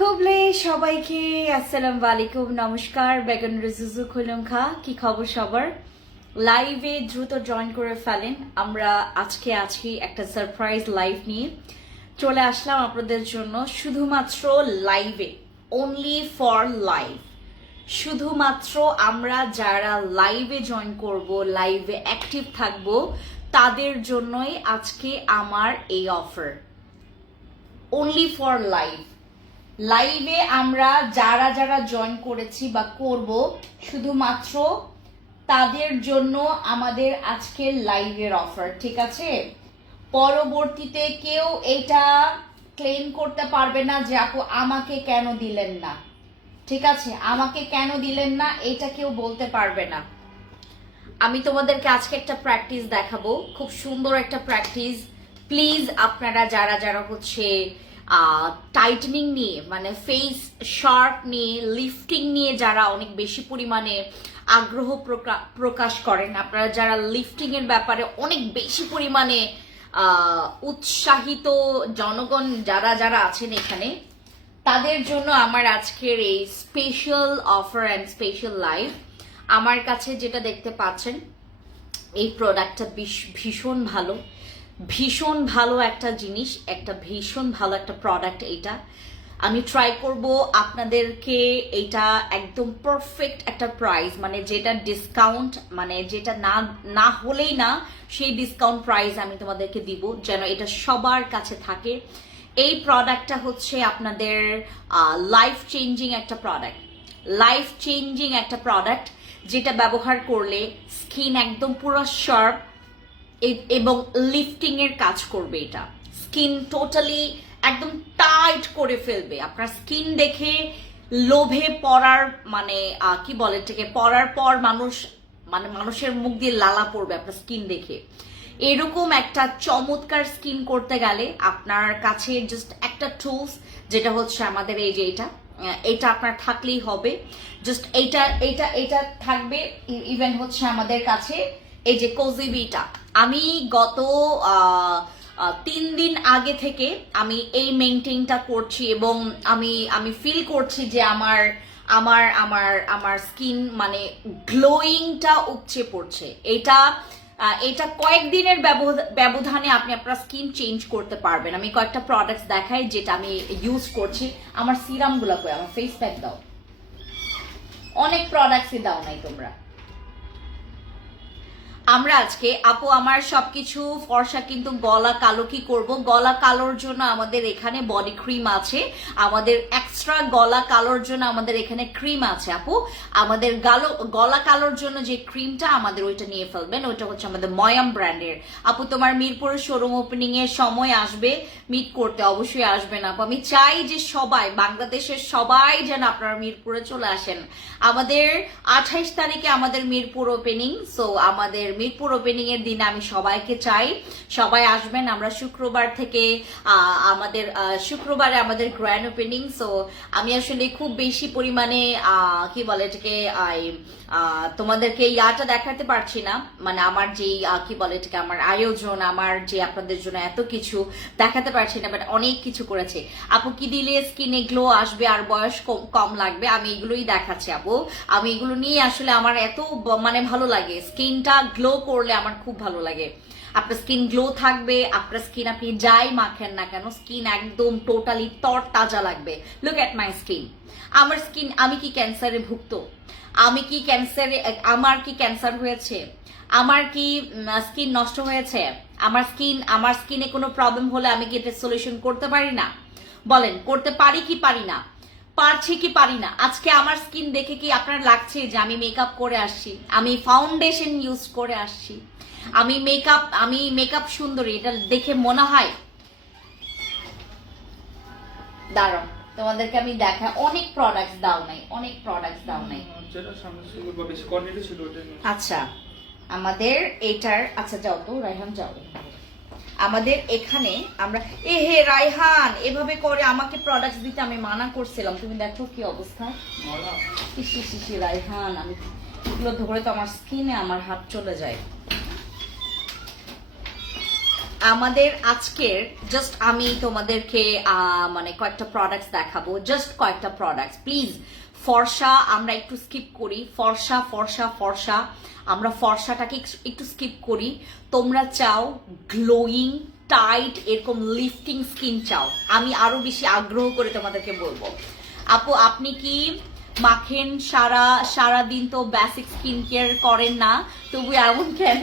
খুবলে সবাইকে আসসালামু আলাইকুম, নমস্কার। বেগন রেজুজু খুলুম খা, কি খবর সবার? লাইভে দ্রুত জয়েন করে ফেলেন। আমরা আজকে আছি একটা সারপ্রাইজ লাইভ নিয়ে চলে আসলাম আপনাদের জন্য, শুধুমাত্র লাইভে, অনলি ফর লাইভ। শুধুমাত্র আমরা যারা লাইভে জয়েন করব, লাইভে অ্যাক্টিভ থাকবো, তাদের জন্যই আজকে আমার এই অফার, অনলি ফর লাইভ। লাইভে আমরা যারা যারা জয়েন করেছি বা করব, শুধুমাত্র তাদের জন্য আমাদের আজকের লাইভের অফার, ঠিক আছে? পরবর্তীতে কেউ এটা ক্লেম করতে পারবে না যে আপু আমাকে কেন দিলেন না, ঠিক আছে? আমাকে কেন দিলেন না এটা কেউ বলতে পারবে না। আমি তোমাদেরকে আজকে একটা প্র্যাকটিস দেখাবো, খুব সুন্দর একটা প্র্যাকটিস। প্লিজ আপনারা যারা যারা হচ্ছে টাইটনিং নিয়ে, মানে ফেস শার্প নিয়ে, লিফটিং নিয়ে যারা অনেক বেশি পরিমাণে আগ্রহ প্রকাশ করেন, আপনারা যারা লিফটিং এর ব্যাপারে অনেক বেশি পরিমাণে উৎসাহিত জনগণ যারা যারা আছেন এখানে, তাদের জন্য আমার আজকের এই special offer and special live. আমার কাছে যেটা দেখতে পাচ্ছেন, এই প্রোডাক্টটা ভীষণ ভালো, ভীষণ ভালো একটা জিনিস, একটা ভীষণ ভালো একটা প্রোডাক্ট। এটা আমি ট্রাই করব আপনাদেরকে, এটা একদম পারফেক্ট একটা প্রাইস, মানে যেটা ডিসকাউন্ট, মানে যেটা না না হলেই না, সেই ডিসকাউন্ট প্রাইস আমি তোমাদেরকে দিব, যেন এটা সবার কাছে থাকে। এই প্রোডাক্টটা হচ্ছে আপনাদের লাইফ চেঞ্জিং একটা প্রোডাক্ট, লাইফ চেঞ্জিং একটা প্রোডাক্ট, যেটা ব্যবহার করলে স্কিন একদম পুরো শার্প এবং লিফটিং এর কাজ করবে। এটা স্কিন টোটালি একদম টাইট করে ফেলবে। আপনার স্কিন দেখে লোভে পড়ার, মানে কি বলে এটাকে, পড়ার পর মানুষের মুখ দিয়ে লালা পড়বে আপনার স্কিন দেখে। এরকম একটা চমৎকার স্কিন করতে গেলে আপনার কাছে জাস্ট একটা টুলস, যেটা হচ্ছে আমাদের এই যে এটা আপনার থাকলেই হবে। জাস্ট এইটা থাকবে। ইভেন হচ্ছে আমাদের কাছে এই যে কোজিবিটা, আমি গত 3 দিন আগে থেকে আমি এই মেইনটেইনটা করছি এবং আমি ফিল করছি যে আমার আমার আমার আমার স্কিন মানে গ্লোয়িংটা উপচে পড়ছে। এটা কয়েকদিনের ব্যবধানে আপনি আপনার স্কিন চেঞ্জ করতে পারবেন। আমি কয়েকটা প্রোডাক্টস দেখাই যেটা আমি ইউজ করছি। আমার সিরামগুলো কই, আমার ফেস প্যাক দাও, অনেক প্রোডাক্টসই দাও নাই তোমরা। আমরা আজকে আপু আমার সবকিছু ফর্সা, কিন্তু গলা কালো কি করব? গলা কালোর জন্য আমাদের এখানে বডি ক্রিম আছে, আমাদের এক্সট্রা গলা কালোর জন্য আমাদের এখানে ক্রিম আছে আপু। আমাদের গলা কালোর জন্য যে ক্রিমটা, আমাদের ওইটা নিয়ে ফেলবেন, ওইটা হচ্ছে আমাদের ময়াম ব্র্যান্ডের। আপু তোমার মিরপুরের শোরুম ওপেনিং এর সময় আসবে, মিট করতে অবশ্যই আসবেন আপু। আমি চাই যে সবাই, বাংলাদেশের সবাই যেন আপনারা মিরপুরে চলে আসেন। আমাদের 28 তারিখে আমাদের মিরপুর ওপেনিং। সো আমাদের মিরপুর ওপেনিং এর দিনে আমি সবাইকে চাই সবাই আসবেন। আমরা শুক্রবার থেকে আমাদের শুক্রবারে আমাদের গ্র্যান্ড ওপেনিং। সো আমি আসলে খুব বেশি পরিমাণে কি বলে এটাকে, তোমাদেরকে ইয়াটা দেখাতে পারছি না, মানে আমার যে কি বলে এটাকে, আমার আয়োজন, আমার যে আপনাদের জন্য এত কিছু দেখাতে পারছি না, বাট অনেক কিছু করেছে আপু। কি দিলে স্কিনে গ্লো আসবে আর বয়স কম লাগবে, আমি এগুলোই দেখাচ্ছি আপু। আমি এগুলো নিয়ে আসলে আমার এত মানে ভালো লাগে, স্কিনটা গ্লো করলে আমার খুব ভালো লাগে। আপনার স্কিন গ্লো থাকবে, আপনার স্কিন আপনি যাই মাখেন না কেন, স্কিন একদম টোটালি তরতাজা লাগবে। লুক এট মাই স্কিন, আমার স্কিন। আমি কি ক্যান্সারে ভুক্ত? আমি কি ক্যান্সারে, আমার কি ক্যান্সার হয়েছে? আমার কি স্কিন নষ্ট হয়েছে? আমার স্কিনে কোনো প্রবলেম হলে আমি কি এটা সলিউশন করতে পারি না? বলেন, করতে পারি কি পারি না? পারছি কি পারি না? আজকে আমার স্কিন দেখে কি আপনার লাগছে যে আমি মেকআপ করে আসছি, আমি ফাউন্ডেশন ইউজ করে আসছি, আমি মেকআপ সুন্দরী, এটা দেখে মনে হয়? দাঁড়াও, তোমাদেরকে আমি দেখাই। অনেক প্রোডাক্টস দাও নাই, অনেক প্রোডাক্টস দাও নাই। আচ্ছা, আমাদের এটার, আচ্ছা যাও তো রায়হান, যাও। আমাদের এখানে আমরা হে রায়হান এভাবে করে আমাকে প্রোডাক্টস দিতে আমি মানা করছিলাম, তুমি দেখো কি অবস্থা। রায়হান, আমি এগুলো ধরে তো আমার স্কিনে আমার হাত চলে যায়। আমাদের আজকের জাস্ট আমি তোমাদেরকে মানে কয়েকটা প্রোডাক্টস দেখাবো, জাস্ট কয়েকটা প্রোডাক্টস। প্লিজ ফর্সা আমরা একটু স্কিপ করি, ফর্সা ফর্সা ফর্সা আমরা ফর্সাটাকে একটু স্কিপ করি। তোমরা চাও গ্লোয়িং টাইট এরকম লিফটিং স্কিন চাও, আমি আরো বেশি আগ্রহ করে তোমাদেরকে বলবো। আপু আপনি কি মাখেন সারাদিন, তো বেসিক স্কিন কেয়ার করেন না, তবু এমন কেন?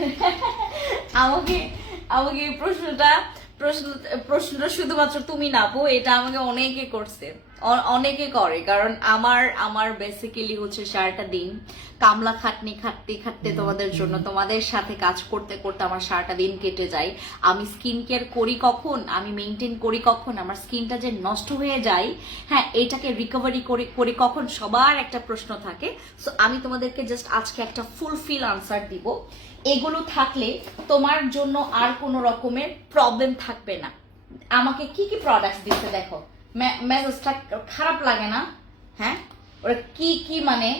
আমাকে আমাকে এই প্রশ্নটা শুধুমাত্র তুমি না আপু, এটা আমাকে অনেকে করছে, অনেকে করে। কারণ আমার বেসিক্যালি হচ্ছে সারাটা দিন কামলা খাটনি খাটতে তোমাদের জন্য, তোমাদের সাথে কাজ করতে করতে আমার সারাটা দিন কেটে যায়। আমি স্কিন কেয়ার করি কখন, আমি মেনটেন করি কখন, আমার স্কিনটা যে নষ্ট হয়ে যায়, হ্যাঁ এটাকে রিকভারি করি কখন, সবার একটা প্রশ্ন থাকে। সো আমি তোমাদেরকে জাস্ট আজকে একটা ফুলফিল আনসার দিব। এগুলো থাকলে তোমার জন্য আর কোনো রকমের প্রবলেম থাকবে না। আমাকে কি কি প্রোডাক্টস দিতে দেখো, মেজাজটা খারাপ লাগে না? হ্যাঁ ওরা কি কি মানে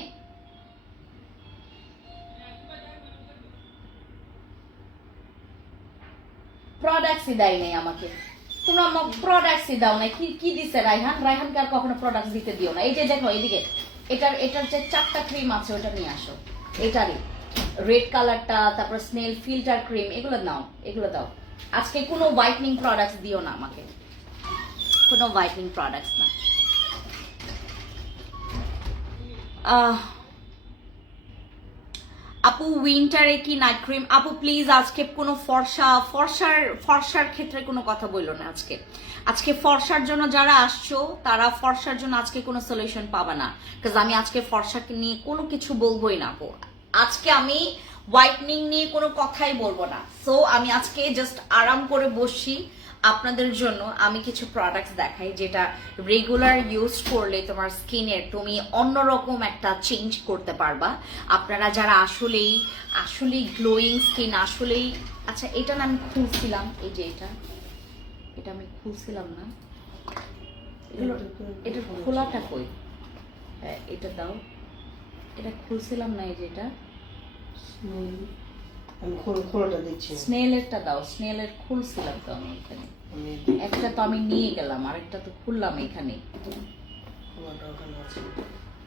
প্রোডাক্টসই দেয় নাই আমাকে, তোমরা প্রোডাক্টসই দাও না। কি কি দিছে রায়হানকে আর কখনো প্রোডাক্টস দিতে দিও না। এই যে দেখো এইদিকে এটার যে 4টা ক্রিম আছে ওটা নিয়ে আসো, এটারই রেড কালারটা, তারপর স্নেল ফিল্টার ক্রিম, এগুলো নাও, এগুলো দাও। আজকে কোনো হোয়াইটনিং প্রোডাক্টস দিও না আমাকে, কোনো হোয়াইটনিং প্রোডাক্টস না। আপু উইন্টারে কি নাইট ক্রিম? আপু প্লিজ আজকে কোনো ফর্সার ক্ষেত্রে কোনো কথা বললো না। আজকে ফর্সার জন্য যারা আসছো তারা ফর্সার জন্য আজকে কোনো সলিউশন পাবে না, কারণ আমি আজকে ফর্সাকে নিয়ে কোনো কিছু বলবোই না আপু। আজকে আমি হোয়াইটনিং নিয়ে কোনো কথাই বলবো না। সো আমি আজকে জাস্ট আরাম করে বসি আপনাদের জন্য। আমি কিছু প্রোডাক্টস দেখাই যেটা রেগুলার ইউজ করলে তোমার স্কিনের তুমি অন্যরকম একটা চেঞ্জ করতে পারবা। আপনারা যারা আসলেই গ্লোয়িং স্কিন আসলেই। আচ্ছা এটা না আমি খুলছিলাম, এই যে এটা আমি খুলছিলাম না, এটা খোলাটা কই? হ্যাঁ এটা দাও, এটা খুলছিলাম না, এই যে এটা আমি খোলাটা দিচ্ছি, স্নেলেরটা দাও। স্নেলের খুলছিলাম তো আমি এখানে, একটা তো আমি নিয়ে গেলাম, আরেকটা তো খুললাম এখানে।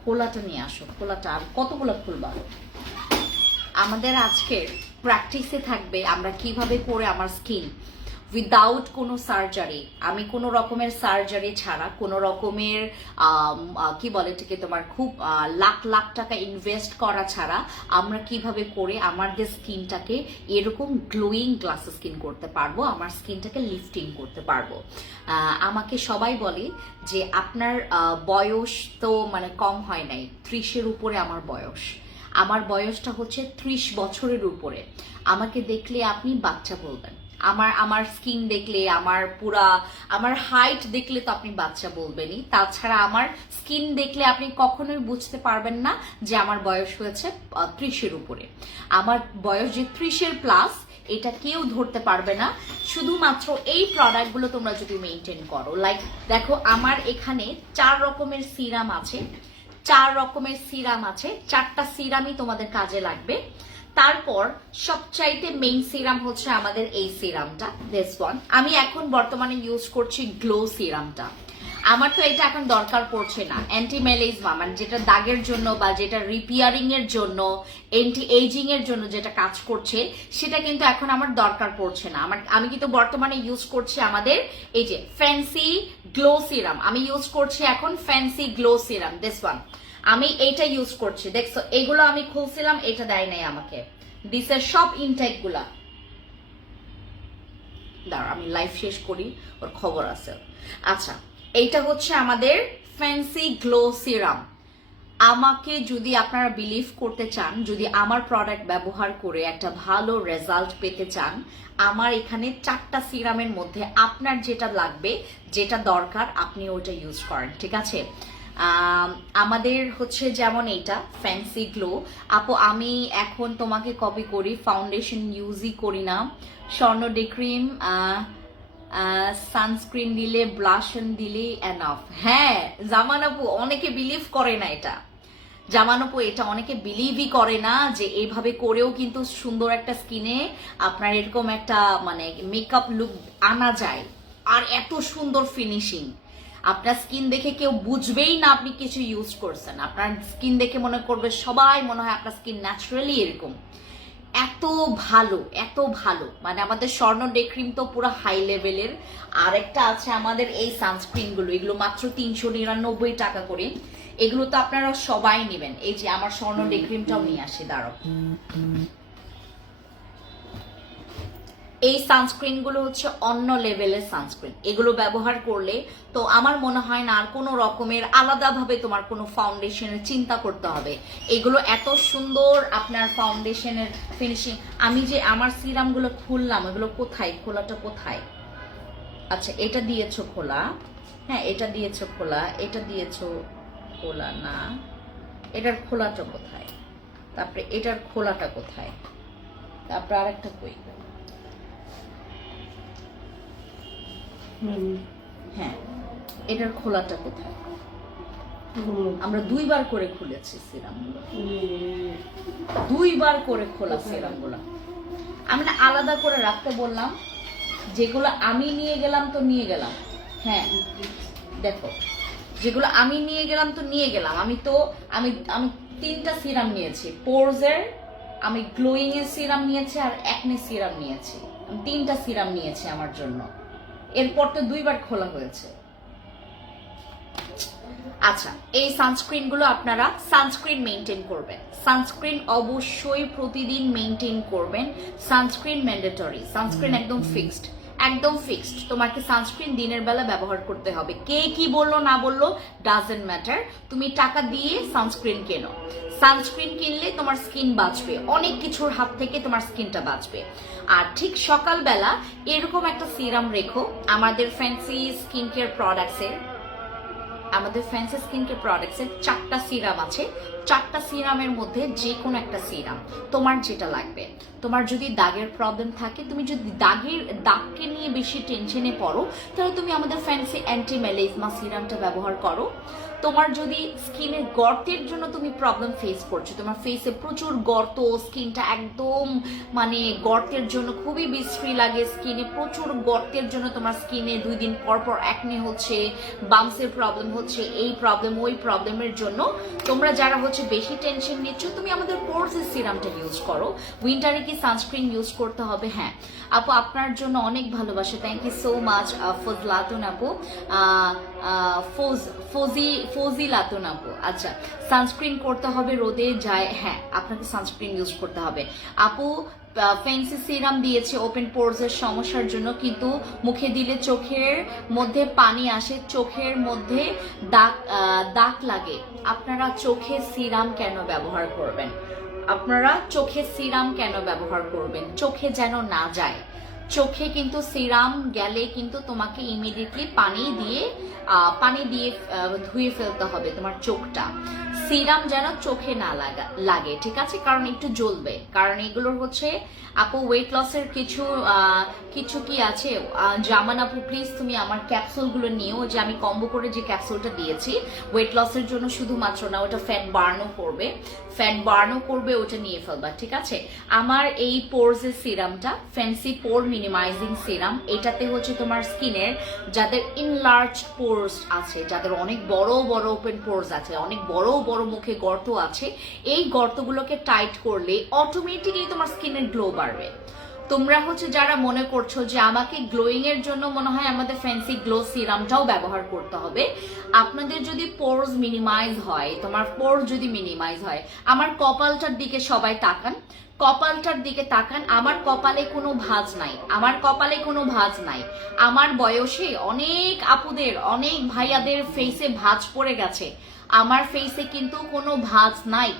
খোলাটা নিয়ে আসো, খোলাটা। আর কতগুলো খুলবা? আমাদের আজকের প্র্যাকটিসে থাকবে আমরা কিভাবে করে আমার স্কিন উইদাউট কোনো সার্জারি, আমি কোনো রকমের সার্জারি ছাড়া, কোনো রকমের কি বলে এটাকে তোমার খুব লাখ লাখ টাকা ইনভেস্ট করা ছাড়া আমরা কিভাবে করে আমাদের স্কিনটাকে এরকম গ্লোয়িং গ্লাস স্কিন করতে পারবো, আমার স্কিনটাকে লিফটিং করতে পারবো। আমাকে সবাই বলে যে আপনার বয়স তো মানে কম হয় নাই, 30-এর উপরে আমার বয়সটা হচ্ছে 30 বছরের উপরে। আমাকে দেখলে আপনি বাচ্চা বলবেন, আমার স্কিন দেখলে, আমার হাইট দেখলে তো আপনি বাচ্চা বলবেনই। তাছাড়া আমার স্কিন দেখলে আপনি কখনোই বুঝতে পারবেন না যে আমার বয়স হয়েছে 30-এর উপরে। আমার বয়স যে 30-এর প্লাস এটা কেউ ধরতে পারবে না, শুধুমাত্র এই প্রোডাক্টগুলো তোমরা যদি মেনটেন করো। লাইক দেখো আমার এখানে 4 রকমের সিরাম আছে, 4টা সিরামই তোমাদের কাজে লাগবে। তারপর সবচাইতে মেইন সিরাম হচ্ছে আমাদের এই সিরামটা, দিস ওয়ান। আমি এখন বর্তমানে ইউজ করছি গ্লো সিরামটা। আমার তো এটা এখন দরকার পড়ছে না, অ্যান্টি মেলাইজমা মানে যেটা দাগের জন্য বা যেটা রিপেয়ারিং এর জন্য, অ্যান্টি এজিং এর জন্য যেটা কাজ করছে, সেটা কিন্তু এখন আমার দরকার পড়ছে না। আমি কিন্তু বর্তমানে ইউজ করছি আমাদের এই যে ফ্যান্সি গ্লো সিরাম। আমি ইউজ করছি এখন fancy glow serum, this one. আমি এইটা ইউজ করছি, দেখছো এগুলো আমি খুলছিলাম, এটা দেয় নাই আমাকে, দিছে সব ইনটেক গুলা। দাঁড়া আমি লাইভ শেষ করি, ওর খবর আছে। আচ্ছা এইটা হচ্ছে আমাদের ফ্যান্সি গ্লো সিরাম। আমাকে যদি আপনারা বিলিভ করতে চান, যদি আমার প্রোডাক্ট ব্যবহার করে একটা ভালো রেজাল্ট পেতে চান, আমার এখানে 4টা সিরামের মধ্যে আপনার যেটা লাগবে, যেটা দরকার আপনি ওটা ইউজ করেন, ঠিক আছে? আমাদের হচ্ছে যেমন এইটা ফ্যান্সি গ্লো। আপু আমি এখন তোমাকে কপি করি, ফাউন্ডেশন ইউজই করি না, স্বর্ণ ডে ক্রিম, সানস্ক্রিন দিলে, ব্লাশন দিলে এনাফ। হ্যাঁ জামান আপু, অনেকে বিলিভ করে না এটা, জামানপু এটা অনেকে বিলিভই করে না যে এইভাবে করেও কিন্তু সুন্দর একটা স্কিনে আপনার এরকম একটা মানে মেকআপ লুক আনা যায়, আর এত সুন্দর ফিনিশিং। আপনার স্কিন দেখে কেউ বুঝবেই না আপনি কিছু ইউজ করছেন, আপনার স্কিন দেখে মনে করবে সবাই মনে হয় আপনার স্কিন ন্যাচারালি এরকম। এত ভালো, এত ভালো, মানে আমাদের স্বর্ণ ডে ক্রিম তো পুরো হাই লেভেলের। আর একটা আছে আমাদের এই সানস্ক্রিন গুলো, এগুলো মাত্র 399 টাকা করে। এগুলো তো আপনারা সবাই নেবেন। এই যে আমার স্বর্ণ ডে ক্রিমটাও নিয়ে আসি, দাঁড়াও। এই সানস্ক্রিন গুলো হচ্ছে অন্য লেভেলের সানস্ক্রিন। এগুলো ব্যবহার করলে তো আমার মনে হয় না আর কোনো রকমের আলাদাভাবে তোমার কোনো ফাউন্ডেশনের চিন্তা করতে হবে। এগুলো এত সুন্দর আপনার ফাউন্ডেশনের ফিনিশিং। আমি যে আমার সিরাম গুলো খুললাম, এগুলো কোথায়, খোলাটা কোথায়? আচ্ছা, এটা দিয়েছো খোলা, হ্যাঁ এটা দিয়েছো খোলা, এটা দিয়েছো খোলা না, এটার খোলাটা কোথায়? তারপরে এটার খোলাটা কোথায়? তারপরে আরেকটা কই? হ্যাঁ, এটার খোলাটা কোথায়? আমরা 2 বার করে খুলেছি সিরামগুলো, 2 বার করে খোলা সিরামগুলো। আমি না আলাদা করে রাখতে বললাম, যেগুলো আমি নিয়ে গেলাম তো নিয়ে গেলাম। হ্যাঁ দেখো, যেগুলো আমি নিয়ে গেলাম তো নিয়ে গেলাম। আমি 3টা সিরাম নিয়েছি, পোরসের, আমি গ্লোয়িং এর সিরাম নিয়েছি, আর অ্যাকনে সিরাম নিয়েছি। আমি 3টা সিরাম নিয়েছি আমার জন্য। এরপর তো 2 বার খোলা হয়েছে। আচ্ছা, এই সানস্ক্রিন গুলো আপনারা সানস্ক্রিন মেনটেন করবেন। সানস্ক্রিন অবশ্যই প্রতিদিন মেনটেন করবেন। সানস্ক্রিন ম্যান্ডেটরি, সানস্ক্রিন একদম ফিক্সড, একদম ফিক্সড। তোমাকে সানস্ক্রিন দিনের বেলা ব্যবহার করতে হবে। কে কি বললো না বললো ডাজেন্ট ম্যাটার, তুমি টাকা দিয়ে সানস্ক্রিন কেনো। সানস্ক্রিন কিনলে তোমার স্কিন বাঁচবে, অনেক কিছুর হাত থেকে তোমার স্কিনটা বাঁচবে। আর ঠিক সকালবেলা এরকম একটা সিরাম রেখো। আমাদের ফ্যান্সি স্কিন কেয়ার প্রোডাক্টসের 4টা সিরাম আছে। 4টা সিরামের মধ্যে যে কোনো একটা সিরাম তোমার যেটা লাগবে। তোমার যদি দাগের প্রবলেম থাকে, তুমি যদি দাগকে নিয়ে বেশি টেনশনে পড়ো, তাহলে তুমি আমাদের ফ্যান্সি অ্যান্টি মেলাজমা সিরামটা ব্যবহার করো। তোমার যদি স্কিনের গর্তের জন্য তুমি প্রবলেম ফেস করছো, তোমার ফেসে প্রচুর গর্ত, স্কিনটা একদম মানে গর্তের জন্য খুবই বিশ্রী লাগে, স্কিনে প্রচুর গর্তের জন্য তোমার স্কিনে 2 দিন পর পর অ্যাকনে হচ্ছে, বাম্পসের প্রবলেম হচ্ছে, এই প্রবলেম ওই প্রবলেমের জন্য তোমরা যারা হচ্ছে বেশি টেনশন নিচ্ছ, তুমি আমাদের পোরসের সিরামটা ইউজ করো। উইন্টারে কি সানস্ক্রিন ইউজ করতে হবে? হ্যাঁ আপু, আপনার জন্য অনেক ভালোবাসা, থ্যাংক ইউ সো মাচ ফজলাতুন আপু, ফজিলাতুন আপু। আচ্ছা, সানস্ক্রিন করতে হবে রোদে যায়, হ্যাঁ আপনাকে সানস্ক্রিন ইউজ করতে হবে আপু। ফ্যান্সি সিরাম দিয়েছে ওপেন পোরস এর সমস্যার জন্য, কিন্তু মুখে দিলে চোখের মধ্যে পানি আসে, চোখের মধ্যে দাগ লাগে। আপনারা চোখে সিরাম কেন ব্যবহার করবেন? আপনারা চোখে সিরাম কেন ব্যবহার করবেন? চোখে যেন না যায়। চোখে কিন্তু সিরাম গেলে কিন্তু তোমাকে ইমিডিয়েটলি পানি দিয়ে ধুয়ে ফেলতে হবে তোমার চোখটা। সিরাম যেন চোখে না লাগে, ঠিক আছে? কারণ একটু জ্বলবে, কারণ এগুলোর হচ্ছে আপু ওয়েট লসের কিছু কি আছে। জামান আপু প্লিজ তুমি আমার ক্যাপসুলগুলো নিও, যে আমি কম্বো করে যে ক্যাপসুলটা দিয়েছি ওয়েট লসের জন্য শুধুমাত্র না, ওটা ফ্যাট বার্নও করবে, ওটা নিয়ে ফেলবা, ঠিক আছে? আমার এই পোরসের সিরামটা ফ্যান্সি পোর মিনিমাইজিং সিরাম, এটাতে হচ্ছে তোমার স্কিনের যাদের ইনলার্জ পোরস আছে, যাদের অনেক বড় বড় ওপেন পোরস আছে, অনেক বড় বড় মুখে গর্ত আছে, এই গর্তগুলোকে টাইট করলে অটোমেটিকলি তোমার স্কিনের গ্লো বাড়বে। তোমরা হচ্ছে যারা মনে করছো যে আমাকে গ্লোয়িং এর জন্য মনে হয় আমাদের ফ্যান্সি গ্লো সিরামটাও ব্যবহার করতে হবে, আপনাদের যদি পোরস মিনিমাইজ হয়, তোমার পোরস যদি মিনিমাইজ হয়, আমার কপালটার দিকে সবাই তাকান, কপালটার দিকে তাকান। আমার কপালে কোনো ভাঁজ নাই, আমার বয়সে অনেক আপুদের, অনেক ভাইয়াদের ফেসে ভাঁজ পড়ে গেছে, আমার ফেসে কিন্তু কোনো ভাঁজ নাই,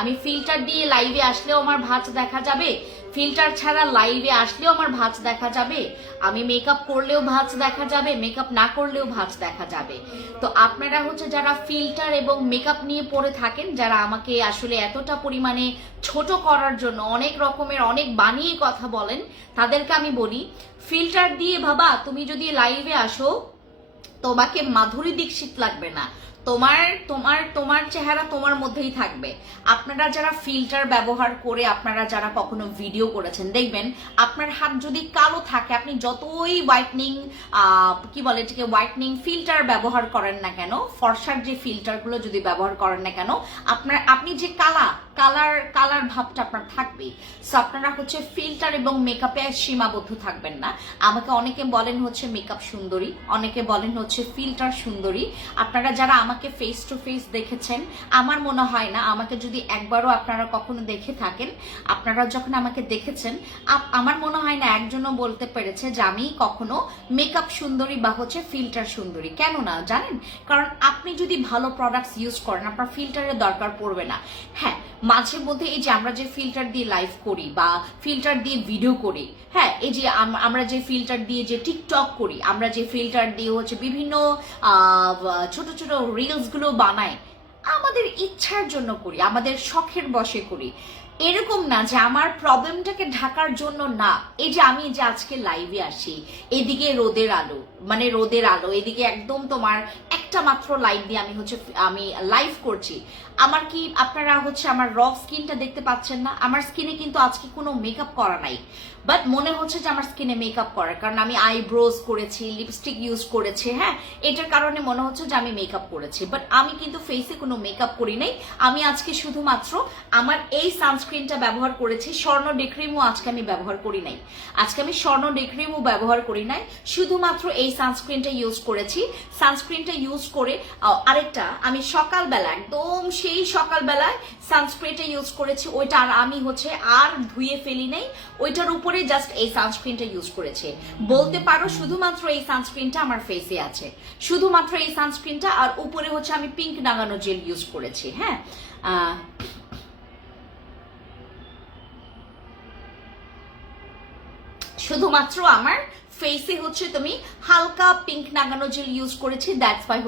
আমি ফিল্টার দিয়ে লাইভে আসলেও আমার ভাঁজ দেখা যাবে, ফিল্টার ছাড়া লাইভে আসলেও আমার ভাঁজ দেখা যাবে, আমি মেকআপ করলেও ভাঁজ দেখা যাবে, মেকআপ না করলেও ভাঁজ দেখা যাবে। তো আপনারা হচ্ছে যারা ফিল্টার এবং মেকআপ নিয়ে পড়ে থাকেন, যারা আমাকে আসলে এতটা পরিমাণে ছোট করার জন্য অনেক রকমের অনেক বানিয়ে কথা বলেন, তাদেরকে আমি বলি ফিল্টার দিয়ে বাবা তুমি যদি লাইভে আসো, তোমাকে মাধুরী দীক্ষিত লাগবে না, তোমার তোমার তোমার চেহারা তোমার মধ্যেই থাকবে। আপনারা যারা ফিল্টার ব্যবহার করে আপনারা যারা কখনো ভিডিও করেছেন, দেখবেন আপনার হাত যদি কালো থাকে, আপনি যতই হোয়াইটনিং কি বলে এটাকে হোয়াইটনিং ফিল্টার ব্যবহার করেন না কেন, ফর্সার যে ফিল্টারগুলো যদি ব্যবহার করেন না কেন, আপনি যে কালার ভাবটা আপনার থাকবে। সো আপনারা হচ্ছে ফিল্টার এবং মেকআপে সীমাবদ্ধ থাকবেন না। আমাকে অনেকে বলেন হচ্ছে মেকআপ সুন্দরী, অনেকে বলেন হচ্ছে ফিল্টার সুন্দরী। আপনারা যারা আমাকে ফেস টু ফেস দেখেছেন, আমার মনে হয় না, আমাকে যদি একবারও আপনারা কখনো দেখে থাকেন, আপনারা যখন আমাকে দেখেছেন, আমার মনে হয় না একজনও বলতে পেরেছে যে আমি কখনো মেকআপ সুন্দরী বা হচ্ছে ফিল্টার সুন্দরী। কেন না জানেন? কারণ আপনি যদি ভালো প্রোডাক্টস ইউজ করেন, আপনার ফিল্টারের দরকার পড়বে না। হ্যাঁ, মাঝে মধ্যে এই যে আমরা যে ফিল্টার দিয়ে লাইভ করি বা ফিল্টার দিয়ে ভিডিও করি, হ্যাঁ, এই যে আমরা যে ফিল্টার দিয়ে যে টিকটক করি, আমরা যে ফিল্টার দিয়ে হচ্ছে বিভিন্ন ছোট ছোট রিলস গুলো বানাই, আমাদের ইচ্ছার জন্য করি, আমাদের শখের বশে করি। এরকম না যে আমার প্রবলেমটাকে ঢাকার জন্য না। এই যে আমি যে আজকে লাইভে আসি, এদিকে রোদের আলো, এদিকে একদম তোমার একটা মাত্র লাইট দিয়ে আমি লাইভ করছি। আমার কি আপনারা হচ্ছে আমার র স্কিনটা দেখতে পাচ্ছেন না? আমার স্কিনে কিন্তু আজকে কোনো মেকআপ করা নাই, বাট মনে হচ্ছে যে আমার স্কিনে মেকআপ করার, কারণ আমি আইব্রোজ করেছি, লিপস্টিক ইউজ করেছি। হ্যাঁ, এটার কারণে মনে হচ্ছে যে আমি মেকআপ করেছি, বাট আমি কিন্তু ফেসে কোনো মেকআপ করি নাই। আমি আজকে শুধুমাত্র আমার এই সানস্ক্রিনটা ব্যবহার করেছি। স্বর্ণ ডে ক্রিমও আজকে আমি ব্যবহার করি নাই। আজকে আমি স্বর্ণ ডে ক্রিমও ব্যবহার করি নাই, শুধুমাত্র এই সানস্ক্রিনটা ইউজ করেছি। সানস্ক্রিনটা ইউজ করে আরেকটা আমি সকালবেলা, একদম সেই সকালবেলায় সানস্ক্রিনটা ইউজ করেছি। ওইটা আমি আর ধুয়ে ফেলি নাই, ওইটার উপরে জাস্ট এই সানস্ক্রিনটা ইউজ করেছি। বলতে পারো শুধুমাত্র এই সানস্ক্রিনটা আমার ফেসে আছে, শুধুমাত্র এই সানস্ক্রিনটা। আর উপরে আমি পিঙ্ক নাগানো জেল ইউজ করেছি। হ্যাঁ, শুধুমাত্র আমার ফেসে তুমি হালকা পিঙ্ক নাগানো জেল ইউজ করেছি, দ্যাটস ওয়াই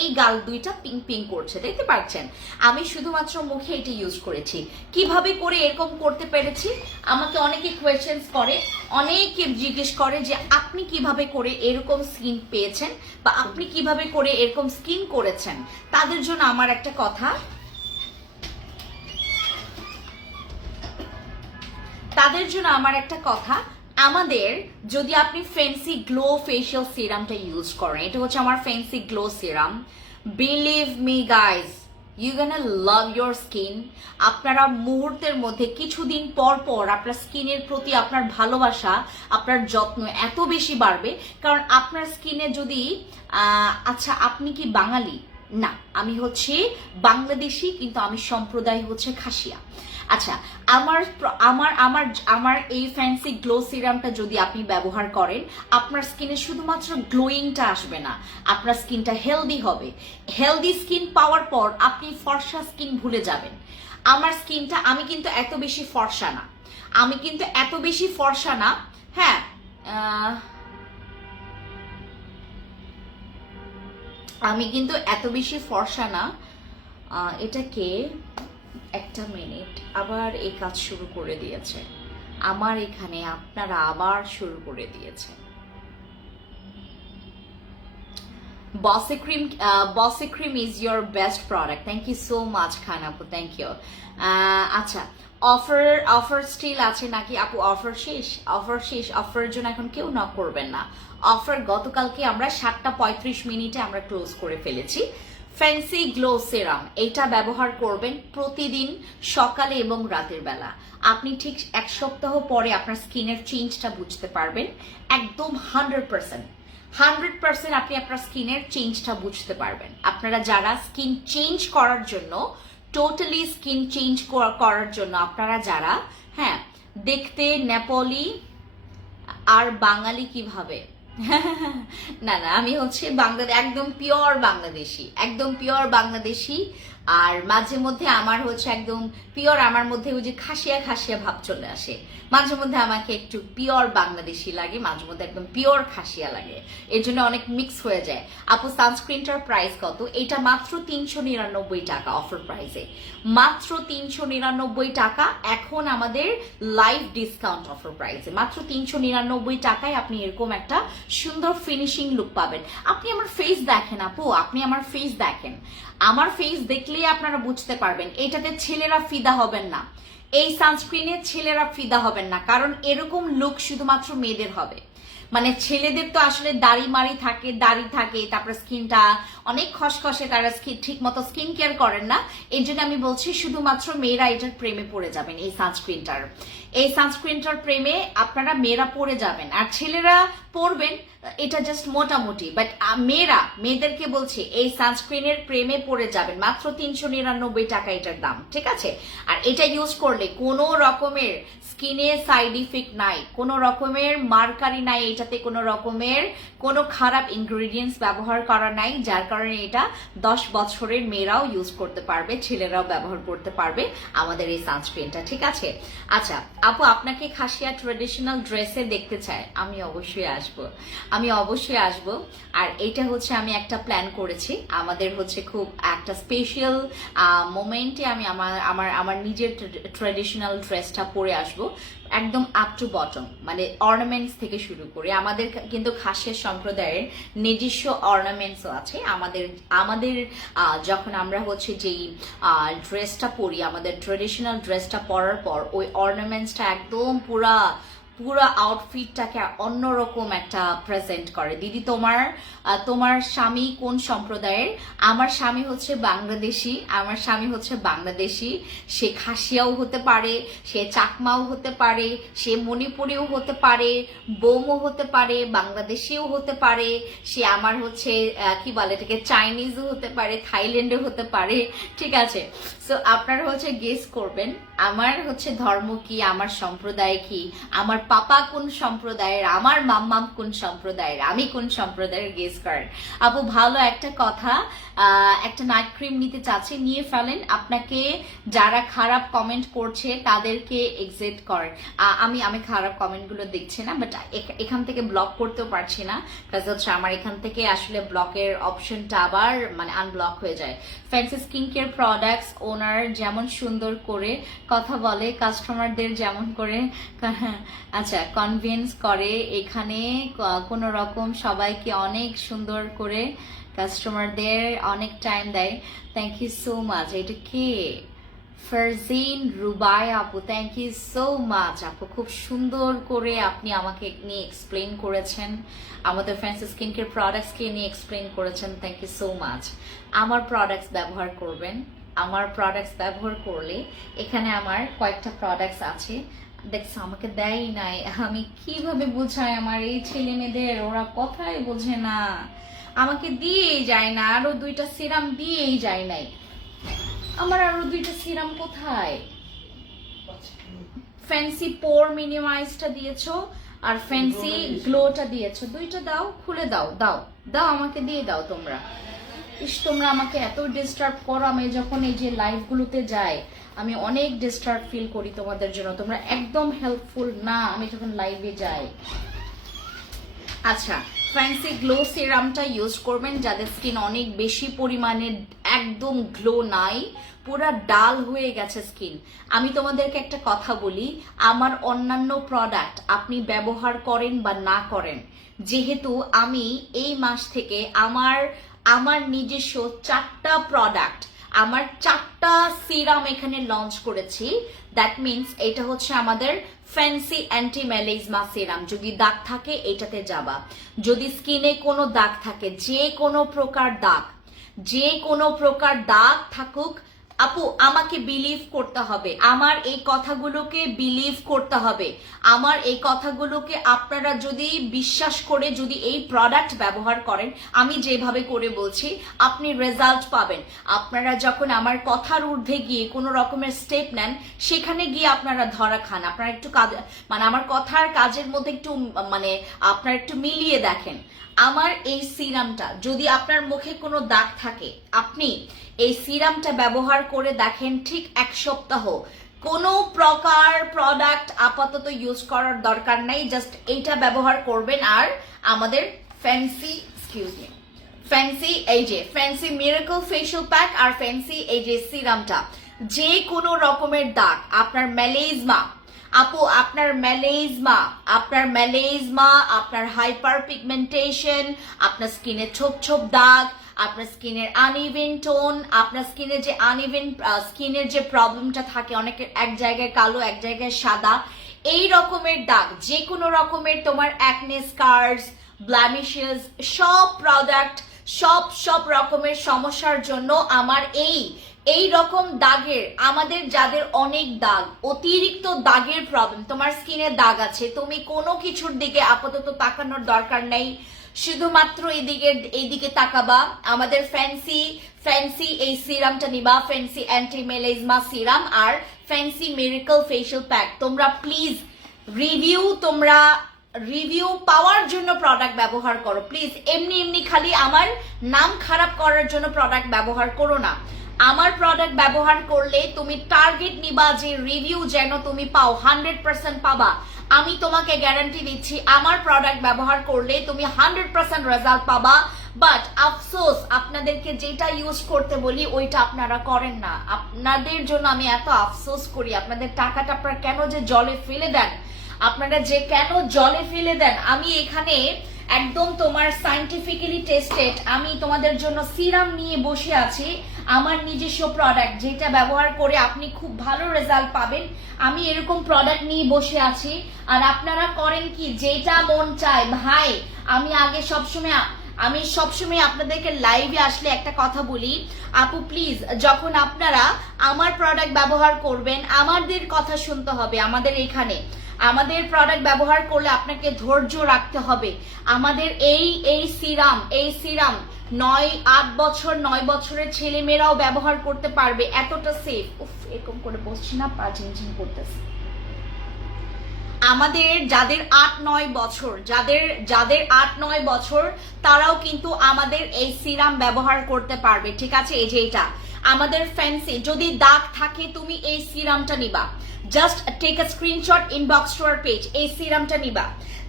এই গাল দুইটা পিঙ্ক পিঙ্ক করছে, দেখতে পাচ্ছেন? আমি শুধুমাত্র মুখে এটা ইউজ করেছি। কিভাবে করে এরকম করতে পেরেছি? আমাকে অনেকে কোয়েশ্চেন্স করে, অনেকে জিজ্ঞেস করে যে আপনি কিভাবে করে এরকম স্কিন পেয়েছেন বা আপনি কিভাবে করে এরকম স্কিন করেছেন। তাদের জন্য আমার একটা কথা, আমাদের যদি আপনি ফেন্সি গ্লো ফেশিয়াল সিরামটা ইউজ করেন, এটা আমার fancy glow serum, believe me guys, you gonna love your skin. আপনারা মুহূর্তের মধ্যে, কিছুদিন পর পর আপনার স্কিনের প্রতি আপনার ভালোবাসা, আপনার যত্ন এত বেশি বাড়বে। কারণ আপনার স্কিনে যদি আচ্ছা, আপনি কি বাঙালি? না, আমি বাংলাদেশি, কিন্তু আমি সম্প্রদায় খাসিয়া। আচ্ছা, আমার এই ফ্যান্সি গ্লো সিরামটা যদি আপনি ব্যবহার করেন, আপনার স্কিনে শুধুমাত্র গ্লোয়িংটা আসবে না, আপনার স্কিনটা হেলদি হবে। হেলদি স্কিন পাওয়ার পর আপনি ফর্সা স্কিন ভুলে যাবেন। আমার স্কিনটা, আমি কিন্তু এত বেশি ফর্সা না, হ্যাঁ, আমি কিন্তু এত বেশি ফর্সা না। এটাকে একটা মিনিট, আবার এই কাজ শুরু করে দিয়েছে আমার এখানে, আপনারা আবার শুরু করে দিয়েছে। বসে cream is your best product. Thank you so much Khan আপু, থ্যাংক ইউ। আচ্ছা, অফার স্টিল আছে নাকি আপু? অফার শেষ, অফারের জন্য এখন কেউ নক করবেন না। অফার গতকালকে আমরা 7:35 আমরা ক্লোজ করে ফেলেছি। ফ্যান্সি গ্লো সিরাম, এটা ব্যবহার করবেন প্রতিদিন সকালে এবং রাতের বেলা। আপনি ঠিক এক সপ্তাহ পরে আপনার স্কিনের চেঞ্জটা বুঝতে পারবেন। একদম 100% আপনি আপনার স্কিনের চেঞ্জটা বুঝতে পারবেন। আপনারা যারা স্কিন চেঞ্জ করার জন্য, টোটালি স্কিন চেঞ্জ করার জন্য আপনারা যারা, হ্যাঁ, দেখতে নেপালি আর বাঙালি কিভাবে? না, আমি বাংলাদেশ, একদম পিওর বাংলাদেশি। আর মাঝে মধ্যে আমার একদম পিওর, আমার মধ্যে ওই যে খাসিয়া ভাব চলে আসে। মাঝে মধ্যে আমাকে একটু পিওর বাংলাদেশি লাগে, মাঝে মধ্যে একদম পিওর খাসিয়া লাগে, এর জন্য অনেক মিক্স হয়ে যায়। আপু সানস্ক্রিনটার প্রাইস কত? এটা মাত্র 399 টাকা, অফার প্রাইসে মাত্র 399 টাকা। এখন আমাদের লাইভ ডিসকাউন্ট অফার প্রাইসে মাত্র 399 টাকায় আপনি এরকম একটা সুন্দর ফিনিশিং লুক পাবেন। আপনি আমার ফেস দেখেন আপু, আপনি আমার ফেস দেখেন, আমার ফেস দেখলেই আপনারা বুঝতে পারবেন এটাতে ছেলেরা ফিদা হবেন না, এই সানস্ক্রিনে ছেলেরা ফিদা হবেন না, কারণ এরকম লুক শুধুমাত্র মেয়েদের হবে। মানে ছেলেদের তো আসলে দাড়ি থাকে, তারপর স্কিনটা অনেক খসখসে, তারা ঠিক মতো স্কিন কেয়ার করেন না। এই জন্য আমি বলছি শুধুমাত্র মেয়েরা এটার প্রেমে পড়ে যাবেন। এই সানস্ক্রিনটার প্রেমে আপনারা মেয়েরা পড়ে যাবেন, আর ছেলেরা পড়বেন এটা জাস্ট মোটামুটি। বাট মেয়েদেরকে বলছি এই সানস্ক্রিনের প্রেমে পড়ে যাবেন। মাত্র 399 টাকা এটার দাম, ঠিক আছে? আর এটা ইউজ করলে কোনো রকমের স্কিনে সাইড ইফেক্ট নাই, কোনো রকমের মার্কারি নাই, এটাতে কোনো রকমের কোনো খারাপ ইনগ্রেডিয়েন্টস ব্যবহার করা নাই, যার কারণে এটা 10 বছরের মেয়েরাও ইউজ করতে পারবে, ছেলেরাও ব্যবহার করতে পারবে আমাদের এই সানস্ক্রিনটা, ঠিক আছে? আচ্ছা আপু, আপনাকে খাসিয়া ট্রেডিশনাল ড্রেসে দেখতে চাই, আমি অবশ্যই আসব। আর এটা হচ্ছে আমি একটা প্ল্যান করেছি, আমাদের হচ্ছে খুব একটা স্পেশাল মোমেন্টে আমি আমার নিজের ট্রেডিশনাল ড্রেসটা পরে আসব, একদম আপ টু বটম, মানে অর্নামেন্টস থেকে শুরু করে। আমাদের কিন্তু খাসিয়া সম্প্রদায়ের নিজস্ব অর্নামেন্টসও আছে। আমাদের যখন আমরা হচ্ছে যেই ড্রেসটা পরি, আমাদের ট্রেডিশনাল ড্রেসটা পরার পর ওই অর্নামেন্টসটা একদম পুরো আউটফিটটাকে অন্যরকম একটা প্রেজেন্ট করে। দিদি, তোমার স্বামী কোন সম্প্রদায়ের? আমার স্বামী হচ্ছে বাংলাদেশি। সে খাসিয়াও হতে পারে, সে চাকমাও হতে পারে, সে মণিপুরিও হতে পারে, বোমও হতে পারে, বাংলাদেশিও হতে পারে, সে আমার হচ্ছে কি বলে এটাকে চাইনিজও হতে পারে, থাইল্যান্ডও হতে পারে, ঠিক আছে? সো আপনারা হচ্ছে গেস করবেন আমার হচ্ছে ধর্ম কি, আমার সম্প্রদায় কি, আমার পাপা কোন সম্প্রদায়ের, আমার মাম্মাম কোন সম্প্রদায়ের, আমি কোন সম্প্রদায়ের, গেস করেন। আপু ভালো একটা কথা, একটা নাইট ক্রিম নিতে চাচ্ছি, নিয়ে ফেলেন। আপনাকে যারা খারাপ কমেন্ট করছে তাদেরকে এক্সিট করেন। আমি খারাপ কমেন্টগুলো দেখছি না, বাট এখান থেকে ব্লক করতেও পারছি না, কাজ হচ্ছে আমার এখান থেকে আসলে ব্লকের অপশনটা আবার মানে আনব্লক হয়ে যায়। ফ্যান্সি স্কিন কেয়ার প্রোডাক্টস ওনার যেমন সুন্দর করে কথা বলে, কাস্টমারদের যেমন করে আচ্ছা কনভিন্স করে, এখানে কোনো রকম সবাইকে অনেক সুন্দর করে কাস্টমারদের অনেক টাইম দেয়। Thank you so much. এটা কে? ফারজিন রুবাই আপু, থ্যাংক ইউ সো মাচ আপু, খুব সুন্দর করে আপনি আমাকে নিয়ে এক্সপ্লেন করেছেন, আমাদের ফ্যান্সি স্কিন কেয়ার প্রোডাক্টসকে নিয়ে এক্সপ্লেন করেছেন, থ্যাংক ইউ সো মাচ। আমার প্রোডাক্টস ব্যবহার করবেন, আমার প্রোডাক্টস ব্যবহার করলে এখানে আমার কয়েকটা প্রোডাক্টস আছে, দেখছো আমাকে দেয় নাই, আমি কিভাবে বোঝাই আমার এই ছেলে মেয়েদের, ওরা কথাই বোঝে না, আমাকে দিয়েই যায় না, আরো 2টা সিরাম দিয়েই যায় নাই, আমার আরো 2টা সিরাম কোথায়? ফ্যান্সি পোর মিনিমাইজটা দিয়েছো আর ফ্যান্সি গ্লোটা দিয়েছো, 2টা দাও, খুলে দাও, দাও আমাকে দিয়ে দাও। তোমরা আমাকে এত ডিস্টার্ব করো, আমি যখন এই যে লাইভ গুলোতে যাই আমি অনেক ডিস্টার্ব ফিল করি তোমাদের জন্য, তোমরা একদম হেল্পফুল না আমি যখন লাইভে যাই। আচ্ছা, ফ্যান্সি গ্লো সিরামটা ইউজ করবেন যাদের স্কিন অনেক বেশি পরিমাণে একদম গ্লো নাই, পুরা ডাল হয়ে গেছে স্কিন। আমি তোমাদেরকে একটা কথা বলি, আমার অন্যান্য প্রোডাক্ট আপনি ব্যবহার করেন বা না করেন, যেহেতু আমি এই মাস থেকে আমার নিজস্ব 4টা প্রোডাক্ট, আমার 4টা সিরাম এখানে লঞ্চ করেছি। দ্যাট মিনস এটা হচ্ছে আমাদের ফ্যান্সি অ্যান্টি ম্যালেজমা সিরাম। যদি দাগ থাকে এটাতে যাবা, যদি স্কিনে কোনো দাগ থাকে, যে কোনো প্রকার দাগ থাকুক, আপু আমাকে বিলিভ করতে হবে, আমার এই কথাগুলোকে বিলিভ করতে হবে, আমার এই কথাগুলোকে আপনারা যদি বিশ্বাস করে যদি এই প্রোডাক্ট ব্যবহার করেন, আমি যেভাবে করে বলছি আপনি রেজাল্ট পাবেন। আপনারা যখন আমার কথার ঊর্ধ্বে গিয়ে কোনো রকমের স্টেপ নেন, সেখানে গিয়ে আপনারা ধরা খান। আপনারা একটু কাজ মানে আমার কথার কাজের মধ্যে একটু মানে আপনারা একটু মিলিয়ে দেখেন। আমার এই সিরামটা, যদি আপনার মুখে কোনো দাগ থাকে, আপনি এই সিরামটা ব্যবহার করে দেখেন, ঠিক 1 সপ্তাহ কোনো প্রকার প্রোডাক্ট আপাতত ইউজ করার দরকার নাই, জাস্ট এইটা ব্যবহার করবেন। আর আমাদের ফ্যান্সি এই যে ফ্যান্সি মিরাকল ফেশিয়াল প্যাক আর ফ্যান্সি এই যে সিরামটা, যে কোনো রকমের দাগ, আপনার ম্যালেজমা আপু, আপনার ম্যালেজমা, আপনার হাইপার পিগমেন্টেশন, আপনার স্কিনে ছোপ ছোপ দাগ, আপনার স্কিনের আনইভেন টোন, আপনার স্কিনের যে আনইভেন স্কিনের যে প্রবলেমটা থাকে, অনেকের এক জায়গায় কালো এক জায়গায় সাদা, এই রকমের দাগ, যে কোনো রকমের তোমার অ্যাকনে, স্কার্স, ব্ল্যামিশেস, সব প্রোডাক্ট, সব রকমের সমস্যার জন্য আমার এই রকম দাগের, আমাদের যাদের অনেক দাগ, অতিরিক্ত দাগের প্রবলেম, তোমার স্কিনে দাগ আছে, তুমি কোনো কিছুর দিকে আপাতত তাকানোর দরকার নেই, শুধুমাত্র এইদিকে তাকাবা, আমাদের ফ্যান্সি এই সিরামটা নিবা, ফ্যান্সি অ্যান্টি মেলাজমা সিরাম আর ফ্যান্সি মিরাকল ফেশিয়াল প্যাক। তোমরা প্লিজ রিভিউ পাওয়ার জন্য প্রোডাক্ট ব্যবহার করো, প্লিজ। এমনি খালি আমার নাম খারাপ করার জন্য প্রোডাক্ট ব্যবহার করো না। আমার প্রোডাক্ট ব্যবহার করলে তুমি টার্গেট নিবা যে রিভিউ যেন তুমি পাও, 100% পাবা। আমি তোমাকে গ্যারান্টি দিচ্ছি আমার প্রোডাক্ট ব্যবহার করলে তুমি 100% রেজাল্ট পাবা। বাট আফসোস, আপনাদেরকে যেটা ইউজ করতে বলি ওইটা আপনারা করেন না। আপনাদের জন্য আমি এত আফসোস করি, আপনাদের টাকাটা আপনারা কেন যে জলে ফেলে দেন, আমি এখানে একদম তোমার সায়েন্টিফিক্যালি টেস্টেড, আমি তোমাদের জন্য সিরাম নিয়ে বসে আছি, আমার নিজস্ব প্রোডাক্ট যেটা ব্যবহার করে আপনি খুব ভালো রেজাল্ট পাবেন। আমি এরকম প্রোডাক্ট নিয়ে বসে আছি, আর আপনারা করেন কি, যেটা মন চায়। ভাই, আমি সবসময় আপনাদেরকে লাইভে আসলে একটা কথা বলি, আপু প্লিজ, যখন আপনারা আমার প্রোডাক্ট ব্যবহার করবেন আমাদের কথা শুনতে হবে। আমাদের প্রোডাক্ট ব্যবহার করলে আপনাকে ধৈর্য রাখতে হবে। আমাদের এই সিরাম 8 বছর 9 বছরের ছেলে মেয়েরাও ব্যবহার করতে পারবে, এতটা সেফ। এরকম করে বসছি না, পা ঝিনঝিন করতেছে। আমাদের যাদের 8-9 বছর তারাও কিন্তু আমাদের এই সিরাম ব্যবহার করতে পারবে, ঠিক আছে? এই যে এটা আমাদের ফ্যান্সি, যদি দাগ থাকে তুমি এই সিরামটা নিবা, just take a screenshot, inbox to our page, এই সিরামটা নিবা।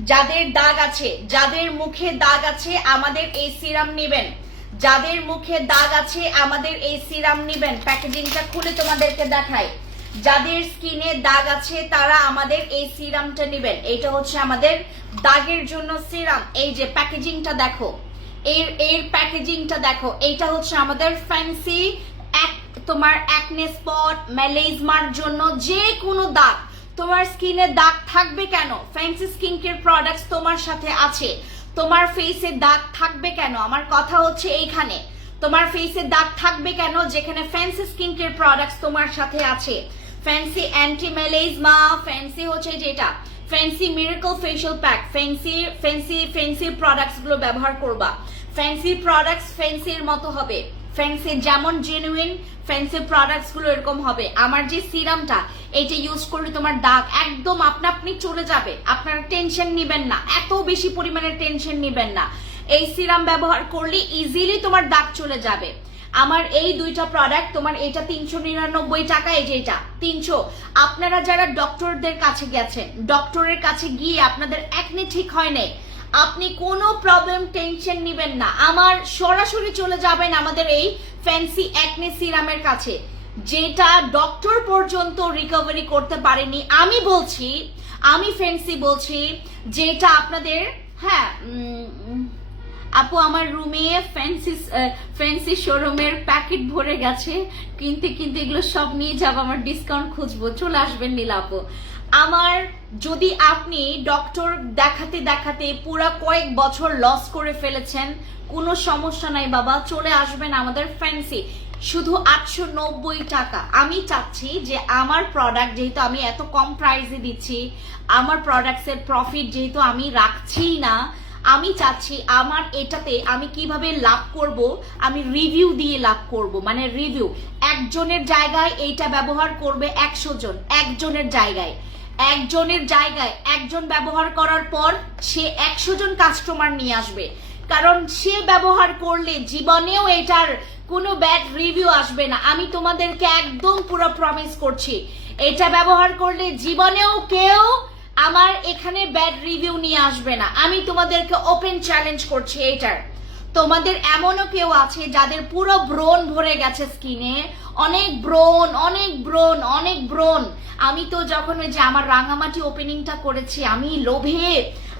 যাদের দাগ আছে, যাদের মুখে দাগ আছে, আমাদের এই সিরাম নেবেন। যাদের মুখে দাগ আছে আমাদের এই সিরাম নেবেন। প্যাকেজিংটা খুলে তোমাদেরকে দেখাই। যাদের স্কিনে দাগ আছে তারা আমাদের এই সিরামটা নেবেন। এটা হচ্ছে আমাদের দাগের জন্য সিরাম। এই যে প্যাকেজিংটা দেখো, এর প্যাকেজিংটা দেখো। এইটা হচ্ছে আমাদের ফ্যান্সি তোমার অ্যাকনে স্পট, মেলাজমার জন্য যে কোনো দাগ, তোমার স্কিনে দাগ থাকবে কেন, ফ্যান্সি স্কিন কেয়ার প্রোডাক্টস তোমার সাথে আছে। তোমার ফেসে দাগ থাকবে কেন, আমার কথা হচ্ছে এইখানে, তোমার ফেসে দাগ থাকবে কেন যেখানে ফ্যান্সি স্কিন কেয়ার প্রোডাক্টস তোমার সাথে আছে। ফ্যান্সি অ্যান্টি মেলাজমা, ফ্যান্সি হচ্ছে যেটা fancy miracle facial pack, fancy products গুলো ব্যবহার করবা। ফ্যান্সি প্রোডাক্টস ফ্যান্সির মতো হবে, ফ্যান্সি যেমন জেনুইন ফ্যান্সি প্রোডাক্টস গুলো এরকম হবে। আমার যে সিরামটা, এটা ইউজ করলে তোমার দাগ একদম আপনি চলে যাবে। আপনারা টেনশন নিবেন না, এত বেশি পরিমাণে টেনশন নিবেন না। এই সিরাম ব্যবহার করলে ইজিলি তোমার দাগ চলে যাবে। আমার এই দুইটা প্রোডাক্ট, তোমার এটা 399 টাকা, এই যে এটা 300। আপনারা যারা ডক্টরদের কাছে গেছেন, ডক্টরের কাছে গিয়ে আপনাদের একনে ঠিক হয় নাই, আপনি কোনো প্রবলেম টেনশন নিবেন না, আমার সরাসরি চলে যাবেন আমাদের এই ফ্যান্সি অ্যাকনে সিরামের কাছে, যেটা ডক্টর পর্যন্ত রিকভারি করতে পারেনি। আমি ফ্যান্সি বলছি, যেটা আপনাদের, হ্যাঁ আপু আমার রুমে ফ্যান্সি শোরুমের প্যাকেট ভরে গেছে, কিন্তু এগুলো সব নিয়ে যাবো, আমার ডিসকাউন্ট খুঁজবো, চলে আসবেন নীলা আপু। আমার যদি আপনি ডক্টর দেখাতে পুরা কয়েক বছর লস করে ফেলেছেন, কোনো সমস্যা নাই বাবা, চলে আসবেন আমাদের ফ্যান্সি, শুধু 890 টাকা। আমি চাচ্ছি যে আমার প্রোডাক্ট যেহেতু আমি এত কম প্রাইসে দিচ্ছি, আমার প্রোডাক্টসের প্রফিট যেহেতু আমি রাখছি না, আমি চাচ্ছি আমার এটাতে আমি কিভাবে লাভ করব, আমি রিভিউ দিয়ে লাভ করব। মানে রিভিউ, একজনের জায়গায় এইটা ব্যবহার করবে 100 জন, একজনের জায়গায় একজন ব্যবহার করার পর সে 100 জন কাস্টমার নিয়ে আসবে, কারণ সে ব্যবহার করলে জীবনেও এটার কোনো ব্যাড রিভিউ আসবে না। আমি তোমাদেরকে একদম পুরো প্রমিস করছি, এটা ব্যবহার করলে জীবনেও কেউ আমার এখানে ব্যাড রিভিউ নিয়ে আসবে না। আমি তোমাদেরকে ওপেন চ্যালেঞ্জ করছি এইটার। তোমাদের এমনও কেউ আছে যাদের পুরো ব্রণ ভরে গেছে স্কিনে, অনেক ব্রণ, অনেক ব্রণ, অনেক ব্রণ। আমি তো যখন ওই যে আমার রাঙামাটি ওপেনিংটা করেছি, আমি লোভে,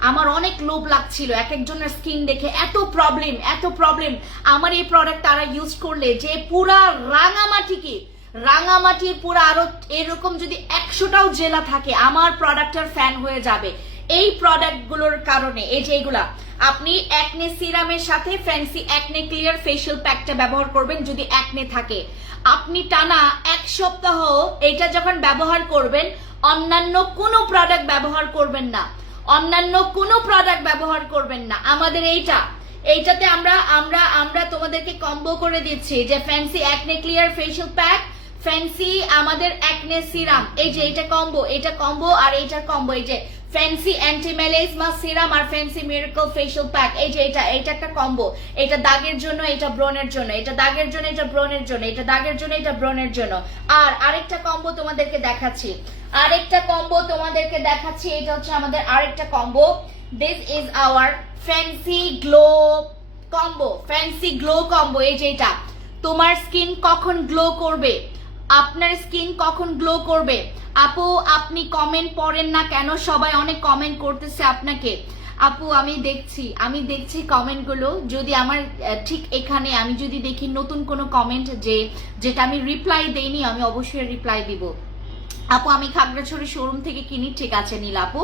আমার অনেক লোভ লাগছিল এক একজনের স্কিন দেখে, এত প্রবলেম, এত প্রবলেম। আমার এই প্রোডাক্ট তারা ইউজ করলে যে পুরা রাঙামাটির পুরো আরো এরকম যদি 100টাও জেলা থাকে আমার প্রোডাক্টের ফ্যান হয়ে যাবে এই প্রোডাক্টগুলোর কারণে। এই যে এগুলা আপনি অ্যাকনে সিরামের সাথে ফ্যান্সি অ্যাকনে ক্লিয়ার ফেশিয়াল প্যাকটা ব্যবহার করবেন যদি অ্যাকনে থাকে। আপনি টানা 1 সপ্তাহ এটা যখন ব্যবহার করবেন, অন্যান্য কোনো প্রোডাক্ট ব্যবহার করবেন না, অন্যান্য কোনো প্রোডাক্ট ব্যবহার করবেন না। আমাদের এইটাতে আমরা আমরা আমরা তোমাদেরকে কম্বো করে দিচ্ছি যে fancy acne clear facial pack, fancy আমাদের অ্যাকনে সিরাম। এই যে এটা কম্বো আর এইটার কম্বো, এই যে ফ্যান্সি অ্যান্টি মেলাসমা সিরাম আর ফ্যান্সি মিরাকল ফেশিয়াল প্যাক। এই যে এটা একটা কম্বো, এটা দাগের জন্য, এটা ব্রণের জন্য, এটা দাগের জন্য, এটা ব্রণের জন্য, এটা দাগের জন্য, এটা ব্রণের জন্য। আর আরেকটা কম্বো তোমাদেরকে দেখাচ্ছি, এটা হচ্ছে আমাদের আরেকটা combo. This is our fancy glow combo. এই যে এটা তোমার স্কিন কখন গ্লো করবে, আপনার স্কিন কখন গ্লো করবে। আপু আপনি কমেন্ট পড়েন না কেন? সবাই অনেক কমেন্ট করতেছে আপনাকে। আপু আমি দেখছি কমেন্টগুলো, যদি আমার ঠিক এখানে আমি যদি দেখি নতুন কোনো কমেন্ট যেটা আমি রিপ্লাই দেইনি, আমি অবশ্যই রিপ্লাই দিব। আপু আমি খাগড়াছড়ি শোরুম থেকে কিনি, ঠিক আছে নীল আপু।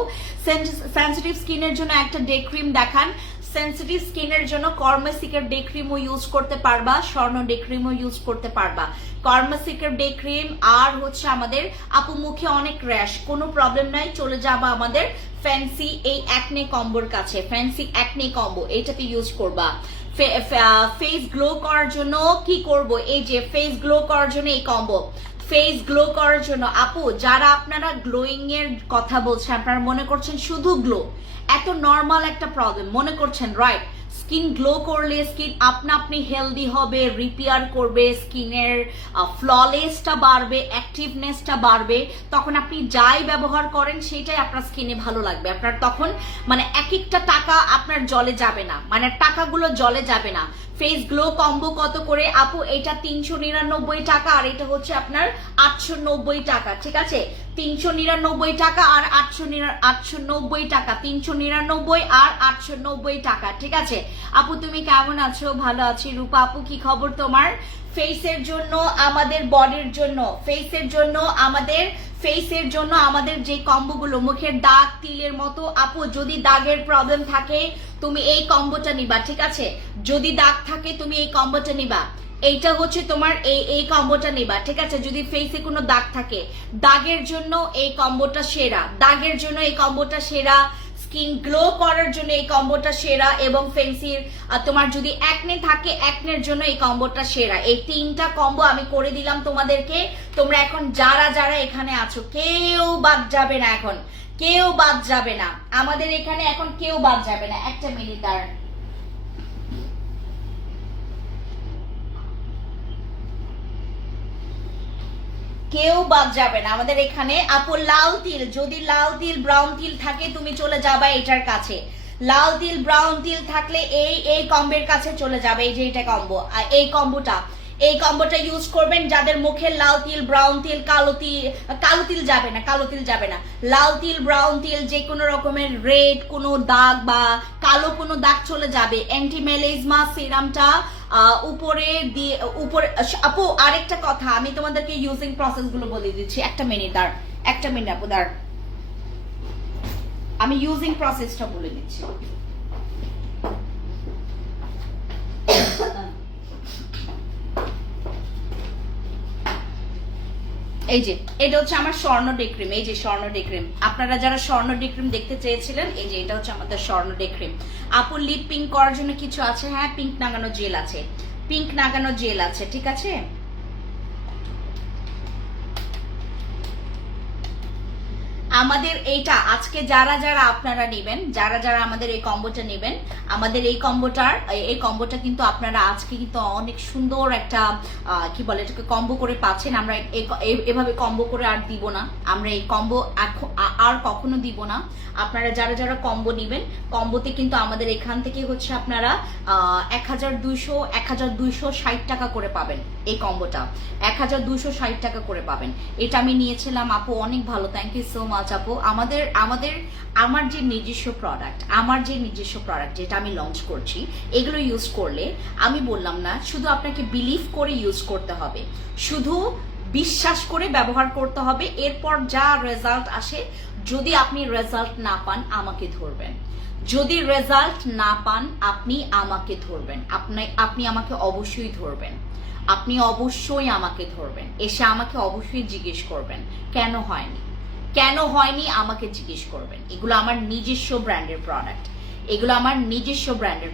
সেনসিটিভ স্কিনের জন্য একটা ডে ক্রিম দেখান। সেনসিটিভ স্কিনের জন্য কর্মাসিকের ডে ক্রিমও ইউজ করতে পারবা, স্বর্ণ ডে ক্রিমও ইউজ করতে পারবা। কর্মাসিকের ডে ক্রিম আর হচ্ছে আমাদের আপু মুখে অনেক র্যাশ, কোনো প্রবলেম নাই, চলে যাবা আমাদের ফ্যান্সি এই অ্যাকনে কম্বোর কাছে। ফ্যান্সি অ্যাকনে কম্বো এইটাতে ইউজ করবা। ফেস গ্লো করার জন্য কি করব, এই যে ফেস গ্লো করার জন্য এই কম্বো। ফেস গ্লো করার জন্য আপু যারা আপনারা গ্লোয়িং এর কথা বলছেন, আপনারা মনে করছেন শুধু গ্লো, এত নর্মাল একটা প্রবলেম মনে করছেন, রাইট? স্কিন গ্লো করলে স্কিন আপনি হেলদি হবে, রিপেয়ার করবে, স্কিনের ফ্ললেসটা বাড়বে, অ্যাক্টিভনেসটা বাড়বে। তখন আপনি যাই ব্যবহার করেন সেটাই আপনার স্কিনে ভালো লাগবে। আপনার তখন মানে এক একটা টাকা আপনার জলে যাবে না, মানে টাকাগুলো জলে যাবে না। ফেস গ্লো কম্বো কত করে আপু? এটা 399 টাকা আর এটা হচ্ছে আপনার 890 টাকা, ঠিক আছে? 399 টাকা আর 890 টাকা, 399 আর 890 টাকা, ঠিক আছে? আপু তুমি কেমন আছো? ভালো আছি। রূপা আপু কি খবর তোমার? ফেসের জন্য আমাদের বডির জন্য, ফেসের জন্য আমাদের যে কম্বোগুলো, মুখের দাগ তিলের মতো, আপু যদি দাগের প্রবলেম থাকে তুমি এই কম্বোটা নিবা, ঠিক আছে? যদি দাগ থাকে তুমি এই কম্বোটা নিবা। এইটা হচ্ছে তোমার এই কম্বোটা নিবা, ঠিক আছে? যদি ফেসে কোনো দাগ থাকে, দাগের জন্য এই কম্বোটা সেরা, স্কিন গ্লো করার জন্য এই কম্বোটা সেরা, এবং ফেন্সির তোমার যদি অ্যাকনে থাকে অ্যাকনের জন্য এই কম্বোটা সেরা। এই 3টা কম্বো আমি করে দিলাম তোমাদেরকে। তোমরা এখন যারা এখানে আছো কেউ বাদ যাবে না, এখন কেউ বাদ যাবে না, আমাদের এখানে এখন কেউ বাদ যাবে না। একটা মিনিট দাঁড়ান, কেউ বাদ যাবে না আমাদের এখানে। আপু লাল তিল, যদি লাল তিল ব্রাউন তিল থাকে তুমি চলে যাবা এটার কাছে। লাল তিল ব্রাউন তিল থাকলে এই কম্বোর কাছে চলে যাবে। এই যে এটা কম্বো, এই কম্বোটা ইউজ করবেন যাদের মুখে লাল তিল ব্রাউন তিল, কালো তিল যাবে না, লাল তিল ব্রাউন তিল, যে কোনো রকমের রেড কোনো দাগ বা কালো কোনো দাগ চলে যাবে। অ্যান্টি মেলাসমা সিরামটা উপরে আপু আরেকটা কথা, আমি তোমাদেরকে ইউজিং প্রসেস গুলো বলে দিচ্ছি। একটা মিনিট আপু আমি ইউজিং প্রসেসটা বলে দিচ্ছি। এই যে এটা হচ্ছে আমার স্বর্ণ ডে ক্রিম, এই যে স্বর্ণ ডে ক্রিম। আপনারা যারা স্বর্ণ ডে ক্রিম দেখতে চেয়েছিলেন, এই যে এটা হচ্ছে আমাদের স্বর্ণ ডে ক্রিম। আপু লিপ পিঙ্ক করার জন্য কিছু আছে? হ্যাঁ, পিঙ্ক নাগানো জেল আছে, ঠিক আছে? আমাদের এইটা আজকে যারা যারা আপনারা নেবেন, যারা যারা আমাদের এই কম্বোটা নেবেন, আমাদের এই কম্বোটা কিন্তু আপনারা আজকে কিন্তু অনেক সুন্দর একটা কি বলে এটাকে কম্বো করে পাচ্ছেন। আমরা এভাবে কম্বো করে আর দিব না, আমরা এই কম্বো আর কখনো দিব না। আপনারা যারা যারা কম্বো নেবেন, কম্বোতে কিন্তু আমাদের এখান থেকে হচ্ছে আপনারা 1260 টাকা করে পাবেন। এই কম্বোটা 1260 টাকা করে পাবেন। এটা আমি নিয়েছিলাম আপু, অনেক ভালো, থ্যাংক ইউ সো মাচ আপু। আমার যে নিজস্ব প্রোডাক্ট যেটা আমি লঞ্চ করছি, এগুলো ইউজ করলে আমি বললাম না শুধু আপনাকে বিলিভ করে ইউজ করতে হবে, শুধু বিশ্বাস করে ব্যবহার করতে হবে। এরপর যা রেজাল্ট আসে, যদি আপনি রেজাল্ট না পান আমাকে ধরবেন, যদি রেজাল্ট না পান আপনি আমাকে ধরবেন, আপনি আমাকে অবশ্যই ধরবেন, আপনি অবশ্যই আমাকে ধরবেন, এসে আমাকে অবশ্যই জিজ্ঞেস করবেন কেন হয়নি আমাকে জিজ্ঞেস করবেন। এগুলো আমার নিজস্ব ব্র্যান্ডের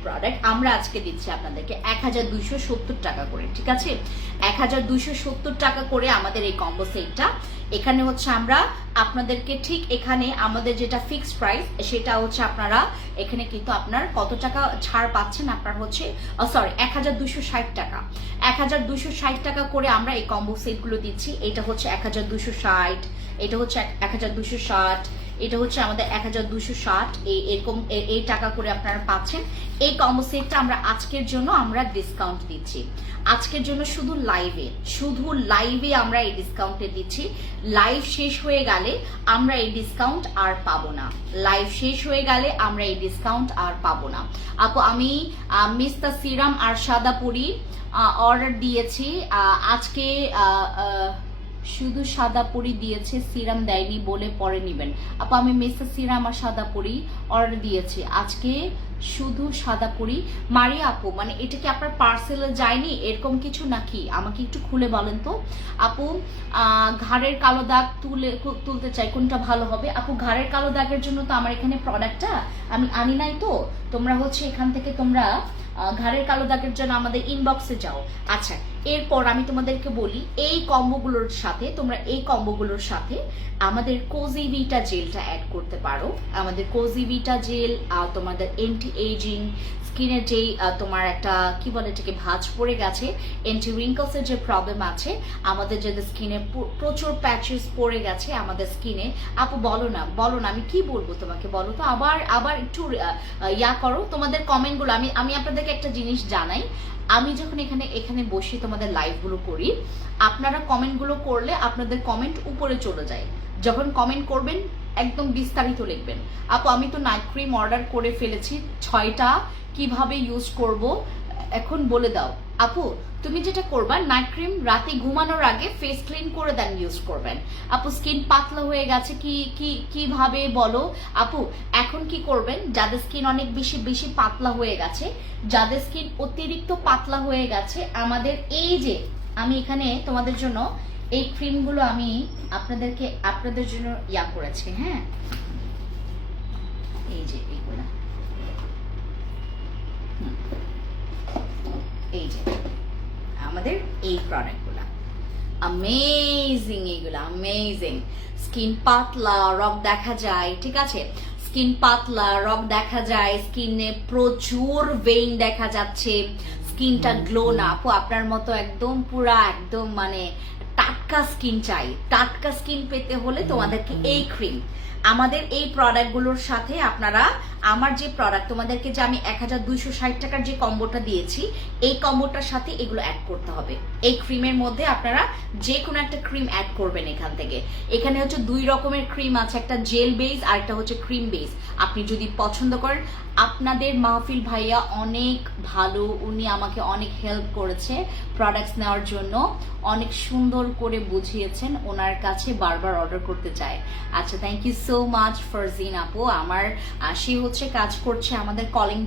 প্রোডাক্ট, আমরা আজকে দিচ্ছি আপনাদেরকে 1270 টাকা করে, ঠিক আছে? 1270 টাকা করে আমাদের এই কম্বো সেটটা। এখানে হচ্ছে আমরা আপনাদেরকে ঠিক এখানে আমাদের যেটা ফিক্সড প্রাইস সেটা হচ্ছে আপনারা এখানে কিন্তু আপনার কত টাকা ছাড় পাচ্ছেন, আপনার হচ্ছে 1260 টাকা। 1260 টাকা করে আমরা এই কম্বো সেটগুলো দিচ্ছি। এটা হচ্ছে 1260, এটা হচ্ছে 1260, এটা হচ্ছে আমাদের 1260, এরকম এই টাকা করে আপনারা পাচ্ছেন। এই কম্বো সেটটা আমরা আজকের জন্য আমরা ডিসকাউন্ট দিচ্ছি, আজকের জন্য শুধু লাইভে আমরা এই ডিসকাউন্টে দিচ্ছি। লাইভ শেষ হয়ে গেলে আমরা এই ডিসকাউন্ট আর পাবো না, আপু আমি মিস্তা সিরাম আর সাদাপুরি অর্ডার দিয়েছি আজকে, শুধু সাদাপুরি দিয়েছে, সিরাম দেয়নি বলে পরে নিবেন। আপু আমি মিস্টার সিরাম আর সাদাপুরি অর্ডার দিয়েছি আজকে, শুধু সাদাপুরি। মারিয়া আপু মানে এটা কি আপনার পার্সেলে যায়নি এরকম কিছু নাকি, আমাকে একটু খুলে বলেন তো। আপু ঘাড়ের কালো দাগ তুলতে চাই, কোনটা ভালো হবে? আপু ঘাড়ের কালো দাগের জন্য তো আমার এখানে প্রোডাক্টটা আমি আনি নাই, তো তোমরা হচ্ছে এখান থেকে তোমরা ঘাড়ের কালো দাগের জন্য আমাদের ইনবক্সে যাও। আচ্ছা, এরপর আমি তোমাদেরকে বলি এই কম্বোগুলোর সাথে আমাদের কোজিভিটা জেলটা অ্যাড করতে পারো। আমাদের কোজিভিটা জেল তোমাদের এন্টি এজিং, স্কিনের যেই তোমার একটা কি বলে এটাকে ভাঁজ পড়ে গেছে, এন্টি রিঙ্কলসের যে প্রবলেম আছে, আমাদের যাদের স্কিনে প্রচুর প্যাচেস পড়ে গেছে আমাদের স্কিনে। আপু বলো না আমি কি বলবো তোমাকে, বলো তো, আবার একটু করো তোমাদের কমেন্টগুলো। আমি আপনাদেরকে একটা জিনিস জানাই, আমি যখন এখানে বসে তোমাদের লাইভগুলো করি, আপনারা কমেন্টগুলো করলে আপনাদের কমেন্ট উপরে চলে যায়। যখন কমেন্ট করবেন একদম বিস্তারিত লিখবেন। আপু আমি তো নাইট ক্রিম অর্ডার করে ফেলেছি 6টা, কিভাবে ইউজ করব এখন বলে দাও। আপু তুমি যেটা করবা, নাইট ক্রিম রাতে ঘুমানোর আগে ফেস ক্লিন করে দেন ইউজ করবেন। আপু স্কিন পাতলা হয়ে গেছে কিভাবে বলো? আপু এখন কি করবেন, যাদের স্কিন অনেক বেশি পাতলা হয়ে গেছে, যাদের স্কিন অতিরিক্ত পাতলা হয়ে গেছে, আমাদের এই যে আমি এখানে তোমাদের জন্য এই ক্রিমগুলো আমি আপনাদের জন্য করেছি। হ্যাঁ, এই যে এইগুলা, এই যে আমাদের এই প্রোডাক্টগুলো অ্যামেজিং, স্কিন পাতলা রগ দেখা যায়, ঠিক আছে? স্কিন পাতলা রগ দেখা যায়, স্কিনে প্রচুর ভেইন দেখা যাচ্ছে, স্কিনটা গ্লো না। আপু আপনার মতো একদম পুরা একদম মানে টাটকা স্কিন চাই। টাটকা স্কিন পেতে হলে তোমাদেরকে এই ক্রিম, আমাদের এই প্রোডাক্টগুলোর সাথে আপনারা আমার যে প্রোডাক্ট তোমাদেরকে যে আমি 1260 টাকার যে কম্বোটা দিয়েছি, এই কম্বোটার সাথে এগুলো অ্যাড করতে হবে। এই ক্রিমের মধ্যে আপনারা যে কোনো একটা ক্রিম অ্যাড করবেন এখান থেকে। এখানে হচ্ছে 2 রকমের ক্রিম আছে, একটা জেল বেস আর একটা হচ্ছে ক্রিম বেস। আপনি যদি পছন্দ করেন, আপনাদের মাহফিল ভাইয়া অনেক ভালো, উনি আমাকে অনেক হেল্প করেছে প্রোডাক্টস নেওয়ার জন্য, অনেক সুন্দর করে বুঝিয়েছেন, ওনার কাছে বারবার অর্ডার করতে চায়। আচ্ছা, thank you so much Farzin আপু। আমার সে হচ্ছে কাজ করছে আমাদের কলিং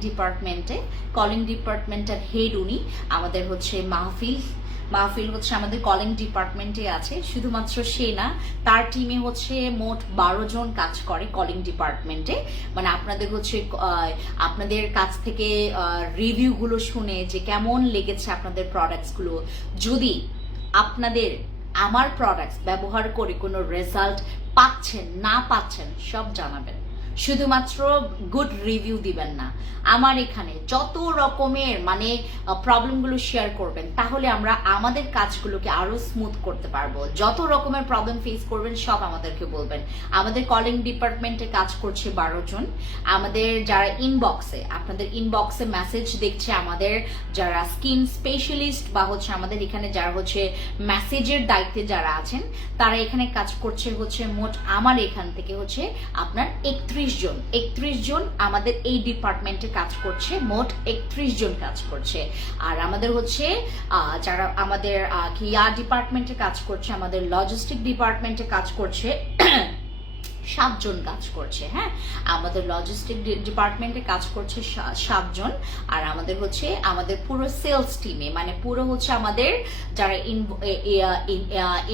ডিপার্টমেন্টের হেড উনি, আমাদের হচ্ছে মাহফিল হচ্ছে আমাদের কলিং ডিপার্টমেন্টে আছে। শুধুমাত্র সে না, তার টিমে হচ্ছে মোট 12 জন কাজ করে কলিং ডিপার্টমেন্টে। মানে আপনাদের হচ্ছে আপনাদের কাছ থেকে রিভিউগুলো শুনে যে কেমন লেগেছে আপনাদের প্রোডাক্টসগুলো, যদি আপনাদের আমার প্রোডাক্টস ব্যবহার করে কোনো রেজাল্ট পাচ্ছেন না পাচ্ছেন সব জানাবেন, শুধুমাত্র গুড রিভিউ দিবেন না। আমার এখানে যত রকমের মানে প্রবলেমগুলো শেয়ার করবেন, তাহলে আমরা আমাদের কাজগুলোকে আরো স্মুথ করতে পারবো। যত রকমের প্রবলেম ফেস করবেন সব আমাদেরকে বলবেন। আমাদের কলিং ডিপার্টমেন্টে কাজ করছে 12 জন। আমাদের যারা ইনবক্সে, আপনাদের ইনবক্সে মেসেজ দেখছে, আমাদের যারা স্কিন স্পেশালিস্ট বা হচ্ছে আমাদের এখানে যারা হচ্ছে মেসেজের দায়িত্বে যারা আছেন, তারা এখানে কাজ করছে হচ্ছে মোট আমার এখান থেকে হচ্ছে আপনার 31 জন আমাদের এই ডিপার্টমেন্টে কাজ করছে, মোট 31 জন কাজ করছে। আর আমাদের হচ্ছে যারা আমাদের ইয়ার ডিপার্টমেন্টে কাজ করছে, আমাদের লজিস্টিক ডিপার্টমেন্টে কাজ করছে 7 জন কাজ করছে। হ্যাঁ, আমাদের লজিস্টিক ডিপার্টমেন্টে কাজ করছে 7 জন। আর আমাদের হচ্ছে আমাদের পুরো সেলস টিমে মানে পুরো হচ্ছে আমাদের যারা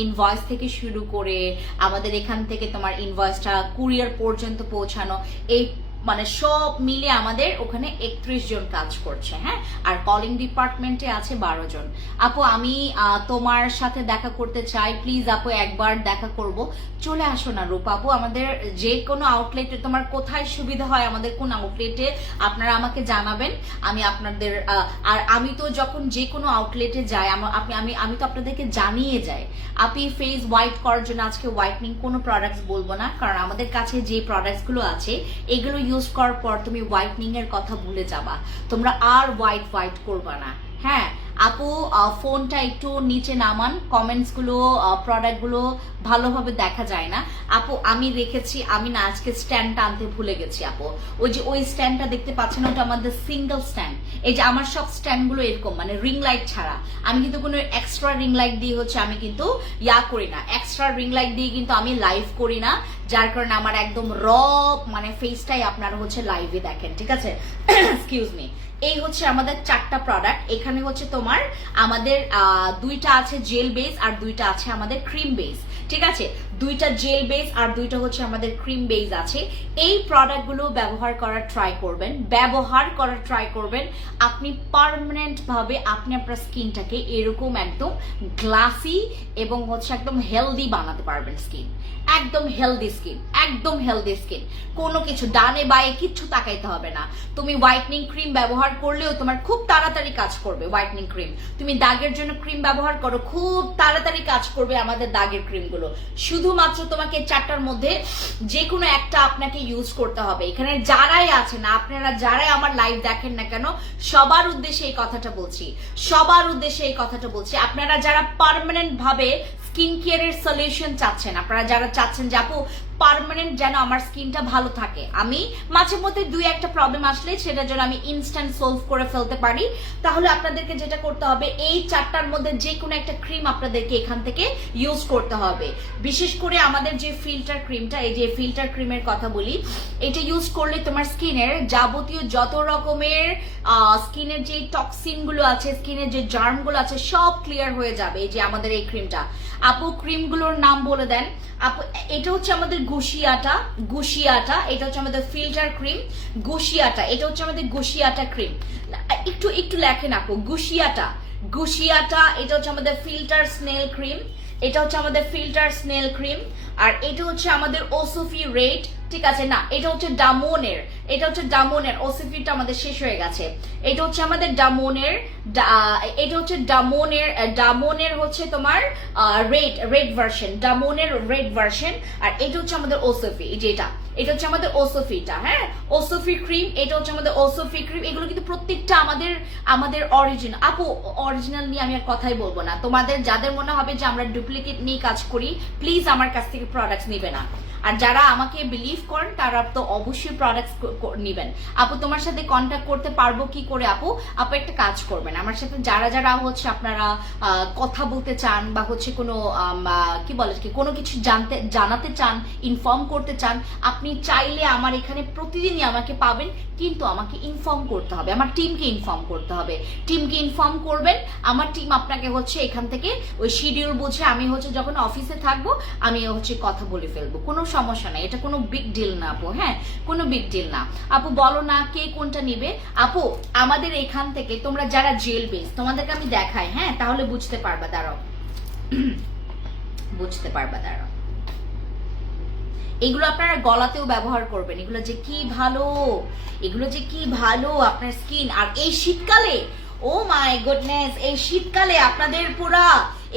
ইনভয়েস থেকে শুরু করে আমাদের এখান থেকে তোমার ইনভয়েসটা কুরিয়ার পর্যন্ত পৌঁছানো, এই মানে সব মিলে আমাদের ওখানে 31 জন কাজ করছে। হ্যাঁ, আর কলিং ডিপার্টমেন্টে আছে 12 জন। আপু আমি তোমার সাথে দেখা করতে চাই, প্লিজ আপু একবার দেখা করব। চলে আসো না রূপা আপু, আমাদের যে কোনো আউটলেটে তোমার কোথায় সুবিধা হয়, আমাদের কোন আউটলেটে আপনারা আমাকে জানাবেন, আমি আপনাদের আর আমি তো যখন যে কোনো আউটলেটে যাই আমি তো আপনাদেরকে জানিয়ে যাই। আপনি ফেস হোয়াইট করার জন্য আজকে হোয়াইটনিং কোনো প্রোডাক্টস বলবো না, কারণ আমাদের কাছে যে প্রোডাক্টসগুলো আছে এগুলো ইউজ করার পর তুমি হোয়াইটনিং এর কথা ভুলে যাবা, তোমরা আর হোয়াইট করবা না। হ্যাঁ আপু, ফোনটা একটু নিচে নামান, কমেন্টস গুলো প্রোডাক্ট গুলো ভালোভাবে দেখা যায় না। আপু আমি রেখেছি, আমি না আজকে স্ট্যান্ডটা আনতে ভুলে গেছি আপু। ওই স্ট্যান্ডটা দেখতে পাচ্ছেন, ওটা আমাদের সিঙ্গেল স্ট্যান্ড। এই যে আমার সব স্ট্যান্ড গুলো এরকম মানে রিং লাইট ছাড়া, আমি কিন্তু কোনো এক্সট্রা রিং লাইট দিয়ে হচ্ছে আমি কিন্তু করি না, এক্সট্রা রিং লাইট দিয়ে কিন্তু আমি লাইভ করি না, যার কারণে আমার একদম মানে ফেসটাই আপনারা হচ্ছে লাইভে দেখেন, ঠিক আছে? Excuse me. এই হচ্ছে আমাদের 4টা প্রোডাক্ট। এখানে হচ্ছে তোমার আমাদের 2টা আছে জেল বেস আর 2টা আছে আমাদের ক্রিম বেস, ঠিক আছে? 2টা জেল বেস আর 2টা হচ্ছে আমাদের ক্রিম বেস আছে। এই প্রোডাক্টগুলো ব্যবহার করার ট্রাই করবেন। আপনি পার্মানেন্ট ভাবে আপনি আপনার স্কিনটাকে এরকম একদম গ্লাসি এবং হচ্ছে একদম হেলদি বানাতে পারবেন। স্কিন একদম হেলদি স্কিন, কোনো কিছু ডানে বায়ে কিচ্ছু তাকাইতে হবে না। তুমি হোয়াইটনিং ক্রিম ব্যবহার করলেও তোমার খুব তাড়াতাড়ি কাজ করবে হোয়াইটনিং ক্রিম। তুমি দাগের জন্য ক্রিম ব্যবহার করো, খুব তাড়াতাড়ি কাজ করবে আমাদের দাগের ক্রিমগুলো। শুধুমাত্র তোমাকে 4টার মধ্যে যে কোনো একটা আপনাকে ইউজ করতে হবে। এখানে যারাই আছেন, আপনারা যারাই আমার লাইভ দেখেন না কেন, সবার উদ্দেশ্যে এই কথাটা বলছি। আপনারা যারা পার্মানেন্ট ভাবে স্কিন কেয়ারের সলিউশন চাচ্ছেন, আপনারা যারা চাচ্ছেন যে আপু পার্মানেন্ট যেন আমার স্কিনটা ভালো থাকে, আমি মাঝে মধ্যে 2-1টা প্রবলেম আসলে সেটার জন্য আমি ইনস্ট্যান্ট সলভ করে ফেলতে পারি, তাহলে আপনাদেরকে যেটা করতে হবে এই 4টার মধ্যে যে কোনো একটা ক্রিম আপনাদেরকে এখান থেকে ইউজ করতে হবে। বিশেষ করে আমাদের যে ফিল্টার ক্রিমটা, এই যে ফিল্টার ক্রিমের কথা বলি, এটা ইউজ করলে তোমার স্কিনের যাবতীয় যত রকমের স্কিনের যে টক্সিন গুলো আছে, স্কিনের যে জার্ম গুলো আছে, সব ক্লিয়ার হয়ে যাবে। এই যে আমাদের এই ক্রিমটা, আপু ক্রিমগুলোর নাম বলে দেন আপু। এটা হচ্ছে আমাদের গুশিয়াটা, এটা হচ্ছে আমাদের ফিল্টার ক্রিম গুশিয়াটা, এটা হচ্ছে আমাদের গুশিয়াটা ক্রিম। একটু লেখেন আপু, গুশিয়াটা। এটা হচ্ছে আমাদের ফিল্টার স্নেল ক্রিম, আর এটা হচ্ছে আমাদের ওসোফি রেড, ঠিক আছে? না, এটা হচ্ছে ডামোনের ওসিফিটা আমাদের শেষ হয়ে গেছে। এটা হচ্ছে আমাদের ডামোনের হচ্ছে তোমার রেড ভার্সন, আর এটা হচ্ছে আমাদের ওসিফি, এটা হচ্ছে আমাদের ওসোফিটা। হ্যাঁ, ওসোফি ক্রিম, এটা হচ্ছে আমাদের ওসোফি ক্রিম। এগুলো কিন্তু প্রত্যেকটা আমাদের অরিজিনাল। আপু অরিজিনাল নিয়ে আমি আর কথাই বলবো না। তোমাদের যাদের মনে হবে যে আমরা ডুপ্লিকেট নিয়ে কাজ করি, প্লিজ আমার কাছ থেকে প্রোডাক্টস নিবে না। আর যারা আমাকে বিলিভ করেন তারা তো অবশ্যই প্রোডাক্টস নিবেন। আপু তোমার সাথে কন্ট্যাক্ট করতে পারবো কি করে? আপু একটা কাজ করবেন, আমার সাথে যারা হচ্ছে আপনারা কথা বলতে চান বা হচ্ছে কোনো কোনো কিছু জানাতে চান, ইনফর্ম করতে চান, আপনি চাইলে আমার এখানে প্রতিদিনই আমাকে পাবেন, কিন্তু আমাকে ইনফর্ম করতে হবে, আমার টিমকে ইনফর্ম করবেন। আমার টিম আপনাকে হচ্ছে এখান থেকে ওই শিডিউল বুঝে, আমি হচ্ছে যখন অফিসে থাকবো আমি হচ্ছে কথা বলে ফেলবো, কোনো সমস্যা নাই, এটা কোনো বিগ ডিল না আপু। হ্যাঁ, কোনো বিগ ডিল না আপু। বলো না কে কোনটা নিবে? আপু আমাদের এখান থেকে তোমরা যারা জেল বেস, তোমাদেরকে আমি দেখাই, হ্যাঁ, তাহলে বুঝতে পারবা। দাঁড়াও এগুলো আপনারা গলাতেও ব্যবহার করবেন। এগুলো যে কি ভালো, এগুলো যে কি ভালো আপনার স্কিন। আর এই শীতকালে, ও মাই গুডনেস, এই শীতকালে আপনাদের পুরা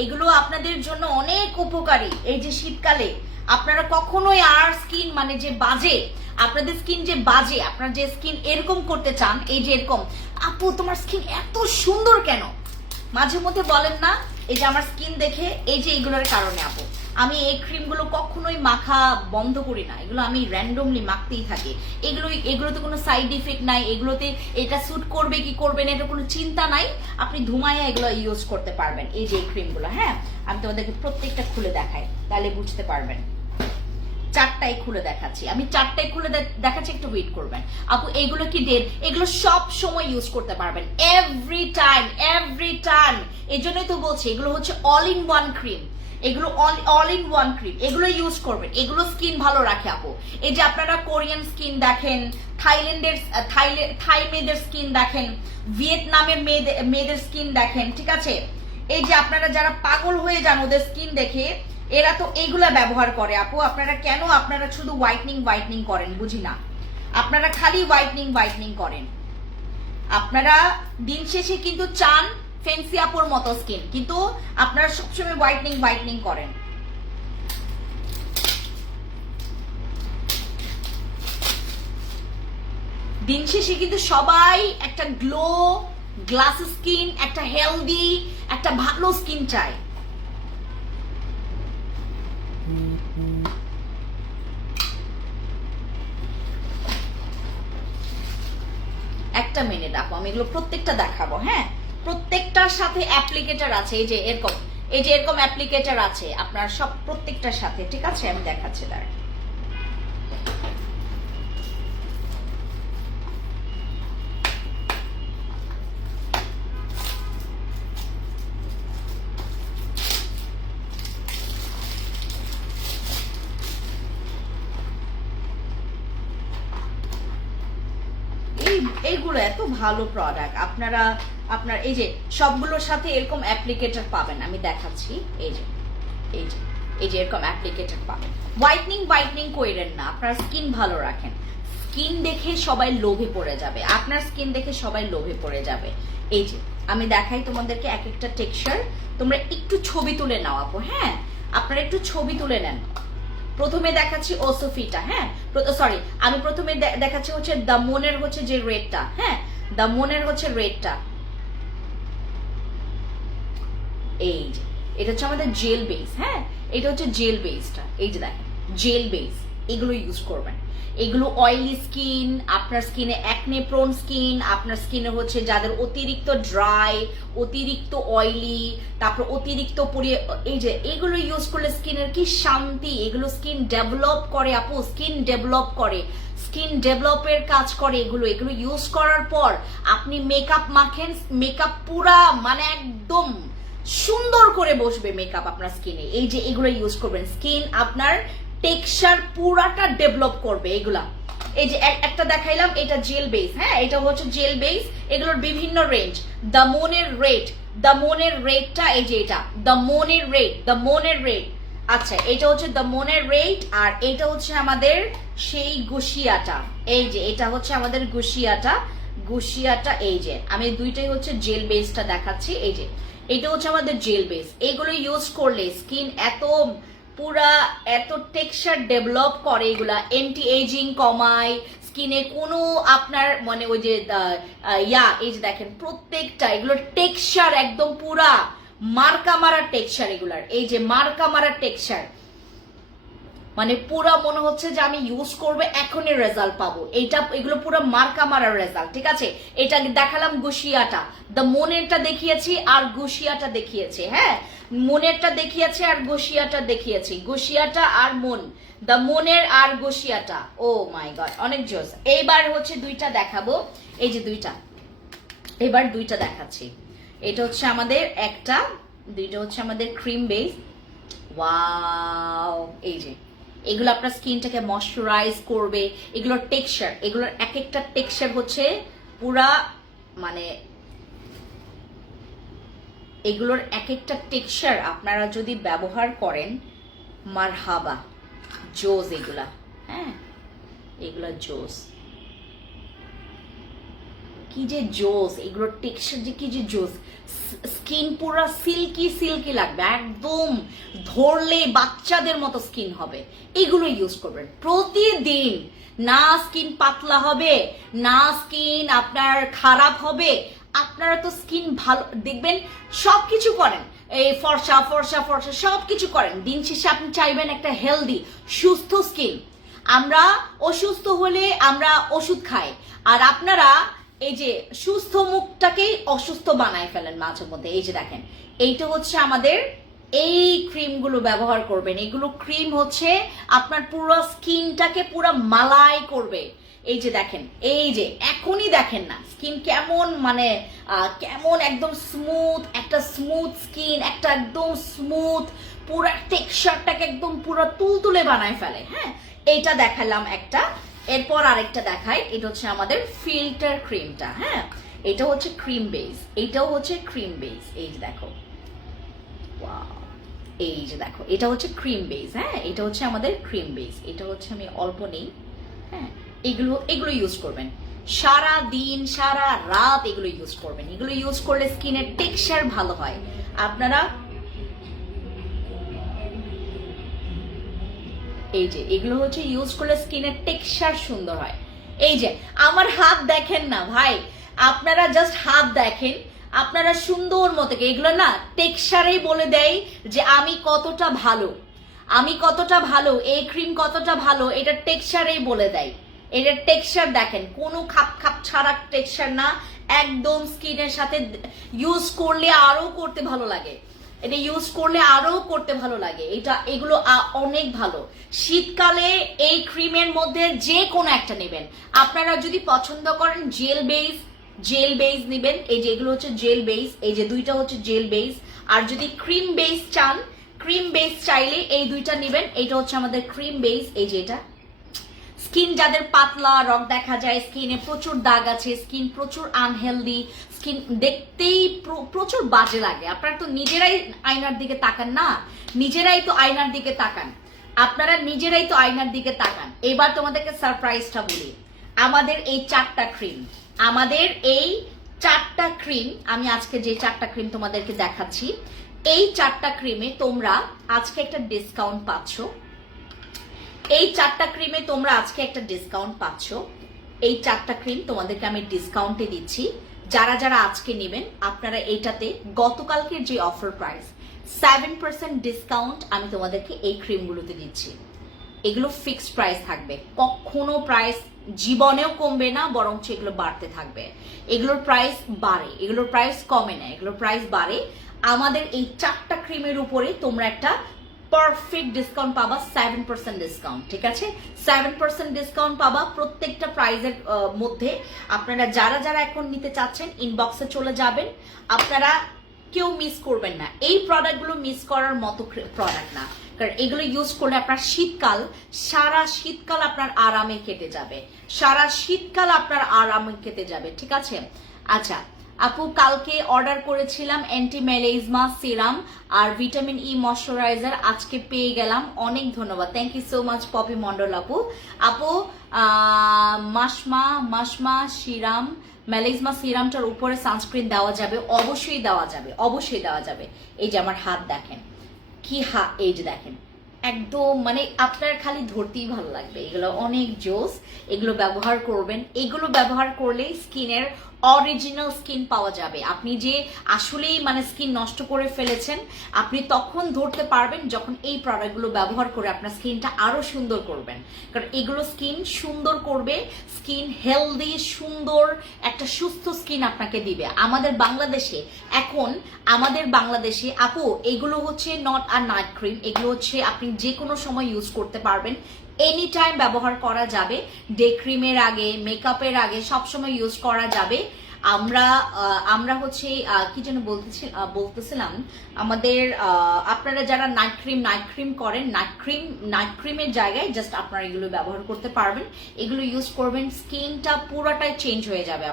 এগুলো আপনাদের জন্য অনেক উপকারী। এই যে শীতকালে আপনারা কখনোই আর স্কিন মানে যে বাজে, আপনাদের স্কিন যে বাজে, আপনার যে স্কিন এরকম করতে চান, এই যে এরকম, আপু তোমার স্কিন এত সুন্দর কেন, মাঝে মধ্যে বলেন না, এই যে আমার স্কিন দেখে, এই যে এইগুলোর কারণে আপু আমি এই ক্রিমগুলো কখনোই মাখা বন্ধ করি না, এগুলো আমি র্যান্ডমলি মাখতেই থাকি। এগুলোতে কোনো সাইড ইফেক্ট নাই, এগুলোতে এটা স্যুট করবে কি করবে না এটা কোনো চিন্তা নাই, আপনি ধুমাইয়া এগুলো ইউজ করতে পারবেন। এই যে এই ক্রিমগুলো, হ্যাঁ আমি তোমাদেরকে প্রত্যেকটা খুলে দেখাই, তাহলে বুঝতে পারবেন। চারটাই খুলে দেখাচ্ছি, আমি চারটাই খুলে দেখাচ্ছি, একটু ওয়েট করবেন আপু। এগুলো কি এগুলো সব সময় ইউজ করতে পারবেন, এভরি টাইম। এই জন্যই তো বলছি এগুলো হচ্ছে অল ইন ওয়ান ক্রিম, এগুলো অল ইন ওয়ান ক্রিম, এগুলো ইউজ করবেন, এগুলো স্কিন ভালো রাখে আপু। এই যে আপনারা কোরিয়ান স্কিন দেখেন, থাই মেয়েদের স্কিন দেখেন, ভিয়েতনামের মেয়েদের স্কিন দেখেন, ঠিক আছে। এই যে আপনারা যারা পাগল হয়ে যান ওদের স্কিন দেখে, এরা তো এইগুলা ব্যবহার করে আপু। আপনারা কেন আপনারা শুধু হোয়াইটনিং করেন বুঝি না, আপনারা খালি হোয়াইটনিং করেন। আপনারা দিন শেষে কিন্তু চান ফেন্সি আপুর মতো স্কিন, কিন্তু আপনারা সবসময় হোয়াইটনিং করেন। দিন শেষে কিন্তু সবাই একটা গ্লো গ্লাস স্কিন, একটা হেলদি, একটা ভালো স্কিন চায়। একটা মিনিট আপু, আমি এগুলো প্রত্যেকটা দেখাবো, হ্যাঁ প্রত্যেকটার সাথে অ্যাপ্লিকেটর আছে, এই যে এরকম অ্যাপ্লিকেটর আছে আপনার সব প্রত্যেকটার সাথে, ঠিক আছে আমি দেখাচ্ছি দাঁড়ান। এইগুলো এত ভালো প্রোডাক্ট, আপনার এই যে সবগুলোর সাথে এরকম অ্যাপ্লিকেটর পাবেন, আমি দেখাচ্ছি। এই যে এরকম অ্যাপ্লিকেটর পাবেন। হোয়াইটনিং কইরেন না, আপনার স্কিন ভালো রাখেন। স্কিন দেখে সবাই লোভে পড়ে যাবে, আপনার স্কিন দেখে সবাই লোভে পড়ে যাবে। এই যে আমি দেখাই তোমাদেরকে এক একটা টেক্সচার, তোমরা একটু ছবি তুলে নাও আপু, হ্যাঁ আপনারা একটু ছবি তুলে নেন। প্রথমে দেখাচ্ছি ওসোফিটা, হ্যাঁ সরি আমি প্রথমে দেখাচ্ছি হচ্ছে দ্য মুনের হচ্ছে যে রেডটা, হ্যাঁ দ্য মুনের হচ্ছে রেডটা। এই যে এটা হচ্ছে আমাদের জেল বেস, হ্যাঁ এটা হচ্ছে জেল বেসটা। এই যে দেখেন জেল বেস, এগুলো ইউজ করবেন। এগুলো অয়েলি স্কিন, আপনার স্কিনে অ্যাকনে প্রোন স্কিন, আপনার স্কিনে হচ্ছে যাদের অতিরিক্ত ড্রাই, অতিরিক্ত অয়েলি, তারপর অতিরিক্ত এই যে এগুলো ইউজ করলে স্কিনের কি শান্তি, এগুলো স্কিন ডেভেলপ করে আপু, স্কিন ডেভেলপের কাজ করে এগুলো ইউজ করার পর আপনি মেকআপ মাখেন, মেকআপ পুরা মানে একদম সুন্দর করে বসবে মেকআপ আপনার স্কিনে। এই যে এগুলো ইউজ করবেন, স্কিন আপনার টেক্সচার পুরাটা ডেভেলপ করবে এগুলা। এই যে একটা দেখাইলাম, এটা জেল বেস, হ্যাঁ এটা হচ্ছে জেল বেস, এগুলোর বিভিন্ন রেঞ্জ। দ্য মোনের রেটটা এই যে এটা দ্য মোনের রেট, আচ্ছা এটা হচ্ছে দ্য মোনের রেট। আর এটা হচ্ছে আমাদের সেই গুশিয়াটা, এই যে এটা হচ্ছে আমাদের গুশিয়াটা। এই যে আমি দুইটাই হচ্ছে জেল বেসটা দেখাচ্ছি। এই যে এটা হচ্ছে আমাদের জেল বেস, এগুলো ইউজ করলে স্কিন এত টেক্সচার ডেভেলপ করে, এগুলা এন্টি এজিং কমায়, স্কিনে কোনো আপনার মানে ওই যে এই যে দেখেন প্রত্যেকটা এগুলোর টেক্সচার একদম পুরা মার্কা মারা টেক্সচার এগুলার। এই যে মার্কা মারা টেক্সচার মানে পুরা মনে হচ্ছে যে আমি ইউজ করবো এখনই রেজাল্ট পাবো, এগুলো পুরো মার্কা মারার রেজাল্ট, ঠিক আছে। এটা দেখালাম গুশিয়াটা, দ্য মোনেরটা দেখিয়েছি আর গুশিয়াটা দেখিয়েছি, হ্যাঁ মোনেরটা দেখিয়েছি আর গুশিয়াটা are the মোনের R গুশিয়াটা। O my god অনেক জোস। এইবার হচ্ছে দুইটা দেখাবো, এই যে এবার দুইটা দেখাচ্ছি। এটা হচ্ছে আমাদের দুইটা হচ্ছে আমাদের ক্রিম বেস। ওয়াও, এই যে এগুলো আপনার স্কিনটাকে ময়শ্চারাইজ করবে, এগুলোর টেক্সচার, এগুলোর এক একটা টেক্সচার হচ্ছে পুরা মানে এগুলোর এক একটা টেক্সচার আপনারা যদি ব্যবহার করেন মারহাবা, জোস এগুলা, হ্যাঁ এগুলা জোস, কি যে জোস, এগুলোর টেক্সচার যে কি যে জোস, স্কিন পুরো সিল্কি সিল্কি লাগবে, একদম ধরলে বাচ্চাদের মতো স্কিন হবে। এগুলো ইউজ করবেন প্রতিদিন, না স্কিন পাতলা হবে, না স্কিন আপনার খারাপ হবে। আপনারা তো স্কিন ভালো দেখবেন, সবকিছু করেন, এই ফর্সা ফর্সা ফর্সা সবকিছু করেন, দিন শেষে আপনি চাইবেন একটা হেলদি সুস্থ স্কিন। আমরা অসুস্থ হলে আমরা ওষুধ খাই, আর আপনারা এই যে সুস্থ মুখটাকেই অসুস্থ বানায় ফেলেন মাঝে মধ্যে। এই যে দেখেন, এইটা হচ্ছে আমাদের, এই ক্রিমগুলো ব্যবহার করবেন। এগুলো ক্রিম হচ্ছে আপনার পুরো স্কিনটাকে পুরো মালাই করবে। এই যে দেখেন, এই যে এখনই দেখেন না স্কিন কেমন, মানে কেমন একদম স্মুথ, একটা স্মুথ স্কিন, একটা একদম স্মুথ পুরো টেক্সচারটাকে একদম পুরো তুলতুলে বানায় ফেলে। হ্যাঁ, এইটা দেখালাম একটা, এরপর আরেকটা দেখাই। এটা হচ্ছে আমাদের ফিল্টার ক্রিমটা। হ্যাঁ, এটা হচ্ছে ক্রিম বেস, এইটাও হচ্ছে ক্রিম বেস। এই যে দেখো, ওয়াও, এই যে দেখো, এটা হচ্ছে ক্রিম বেস। হ্যাঁ, এটা হচ্ছে আমাদের ক্রিম বেস। এটা হচ্ছে আমি অল্প নেই। হ্যাঁ, এগুলো এগুলো ইউজ করবেন সারা দিন সারা রাত, এগুলো ইউজ করবেন। এগুলো ইউজ করলে স্কিনের টেক্সচার ভালো হয়। আপনারা এই যে এগুলো হচ্ছে ইউজ করলে স্কিনের টেক্সচার সুন্দর হয়। এই যে আমার হাত দেখেন না ভাই, আপনারা জাস্ট হাত দেখেন, আপনারা সুন্দর মতো, এগুলো না টেক্সচারেই বলে দেয় যে আমি কতটা ভালো, আমি কতটা ভালো, এই ক্রিম কতটা ভালো, এটা টেক্সচারেই বলে দেয়। এটার টেক্সচার দেখেন, কোনো খাপ খাপ ছাড়া টেক্সচার না, একদম স্কিনের সাথে ইউজ করলে আরো করতে ভালো লাগে, এটা ইউজ করলে আরো করতে ভালো লাগে। এটা এগুলো অনেক ভালো। শীতকালে এই ক্রিমের মধ্যে যে কোনো একটা নেবেন। আপনারা যদি পছন্দ করেন জেল বেস, জেল বেস নেবেন। এই যে এগুলো হচ্ছে জেল বেস, এই যে দুইটা হচ্ছে জেল বেস। আর যদি ক্রিম বেস চান, ক্রিম বেস চাইলে এই দুইটা নেবেন। এইটা হচ্ছে আমাদের ক্রিম বেস। এই যে এটা স্কিন যাদের পাতলা, রগ দেখা যায়, স্কিনে প্রচুর দাগ আছে, স্কিন প্রচুর আনহেলদি, স্কিন দেখতেই প্রচুর বাজে লাগে। আপনারা তো নিজেরাই আয়নার দিকে তাকান না, নিজেরাই তো আয়নার দিকে তাকান, আপনারা নিজেরাই তো আয়নার দিকে তাকান। এবার তোমাদেরকে সারপ্রাইজটা বলি, আমাদের এই চারটা ক্রিম, আমাদের এই চারটা ক্রিম, আমি আজকে যে চারটা ক্রিম তোমাদেরকে দেখাচ্ছি, এই চারটা ক্রিমে তোমরা আজকে একটা ডিসকাউন্ট পাচ্ছ। এই চারটা ক্রিমে তোমরা আজকে একটা ডিসকাউন্ট পাচ্ছ। এই চারটা ক্রিম তোমাদেরকে আমি ডিসকাউন্টে দিচ্ছি। যারা যারা আজকে নেবেন, আপনারা এইটাতে গতকালকের যে অফার প্রাইস 7% ডিসকাউন্ট আমি তোমাদেরকে এই ক্রিমগুলোতে দিচ্ছি। এগুলো ফিক্সড প্রাইস থাকবে, কখনো প্রাইস জীবনেও কমবে না, বরঞ্চ এগুলো বাড়তে থাকবে। এগুলোর প্রাইস বাড়ে, এগুলোর প্রাইস কমে না, এগুলোর প্রাইস বাড়ে। আমাদের এই চারটা ক্রিমের উপরে তোমরা একটা পারফেক্ট ডিসকাউন্ট পাবা, 7% ডিসকাউন্ট। ঠিক আছে, 7% ডিসকাউন্ট পাবা প্রত্যেকটা প্রাইজের মধ্যে। আপনারা যারা যারা এখন নিতে চাচ্ছেন ইনবক্সে চলে যাবেন, আপনারা কেউ মিস করবেন না। এই প্রোডাক্টগুলো মিস করার মতো প্রোডাক্ট না, কারণ এগুলো ইউজ করলে আপনার শীতকাল, সারা শীতকাল আপনার আরামে কেটে যাবে, সারা শীতকাল আপনার আরামে কেটে যাবে। ঠিক আছে, আচ্ছা আপু, কালকে অর্ডার করেছিলাম অ্যান্টি ম্যালেজমা সিরাম আর ভিটামিন ই ময়শ্চারাইজার, আজকে পেয়ে গেলাম, অনেক ধন্যবাদ। Thank you so much Popy Mondal আপু। আপু মাসমা সিরাম, ম্যালেজমা সিরামটার উপরে সানস্ক্রিন দেওয়া যাবে? অবশ্যই দেওয়া যাবে, অবশ্যই দেওয়া যাবে। এই যে আমার হাত দেখেন, কি হাত, এই যে দেখেন, একদম মানে আপনার খালি ধরতেই ভালো লাগবে। এগুলো অনেক জোস, এগুলো ব্যবহার করবেন। এগুলো ব্যবহার করলে স্কিনের অরিজিনাল স্কিন পাওয়া যাবে। আপনি যে আসলেই মানে স্কিন নষ্ট করে ফেলেছেন, আপনি তখন ধরতে পারবেন যখন এই প্রোডাক্টগুলো ব্যবহার করে আপনার স্কিনটা আরো সুন্দর করবেন। কারণ এগুলো স্কিন সুন্দর করবে, স্কিন হেলদি সুন্দর একটা সুস্থ স্কিন আপনাকে দিবে। আমাদের বাংলাদেশে এখন, আমাদের বাংলাদেশে আপু এগুলো হচ্ছে নট আ নাইট ক্রিম, এগুলো হচ্ছে আপনি যে কোনো সময় ইউজ করতে পারবেন, এনি টাইম ব্যবহার করা যাবে। ডে ক্রিমের আগে, মেকআপের আগে সবসময় ইউজ করা যাবে। আমরা আমরা হচ্ছে কি যেন বলতেছিলাম আমাদের আপনারা যারা নাইট ক্রিম করেন, নাইট ক্রিমের জায়গায় জাস্ট আপনারা এগুলো ব্যবহার করতে পারবেন। এগুলো ইউজ করবেন, স্কিনটা পুরোটাই চেঞ্জ হয়ে যাবে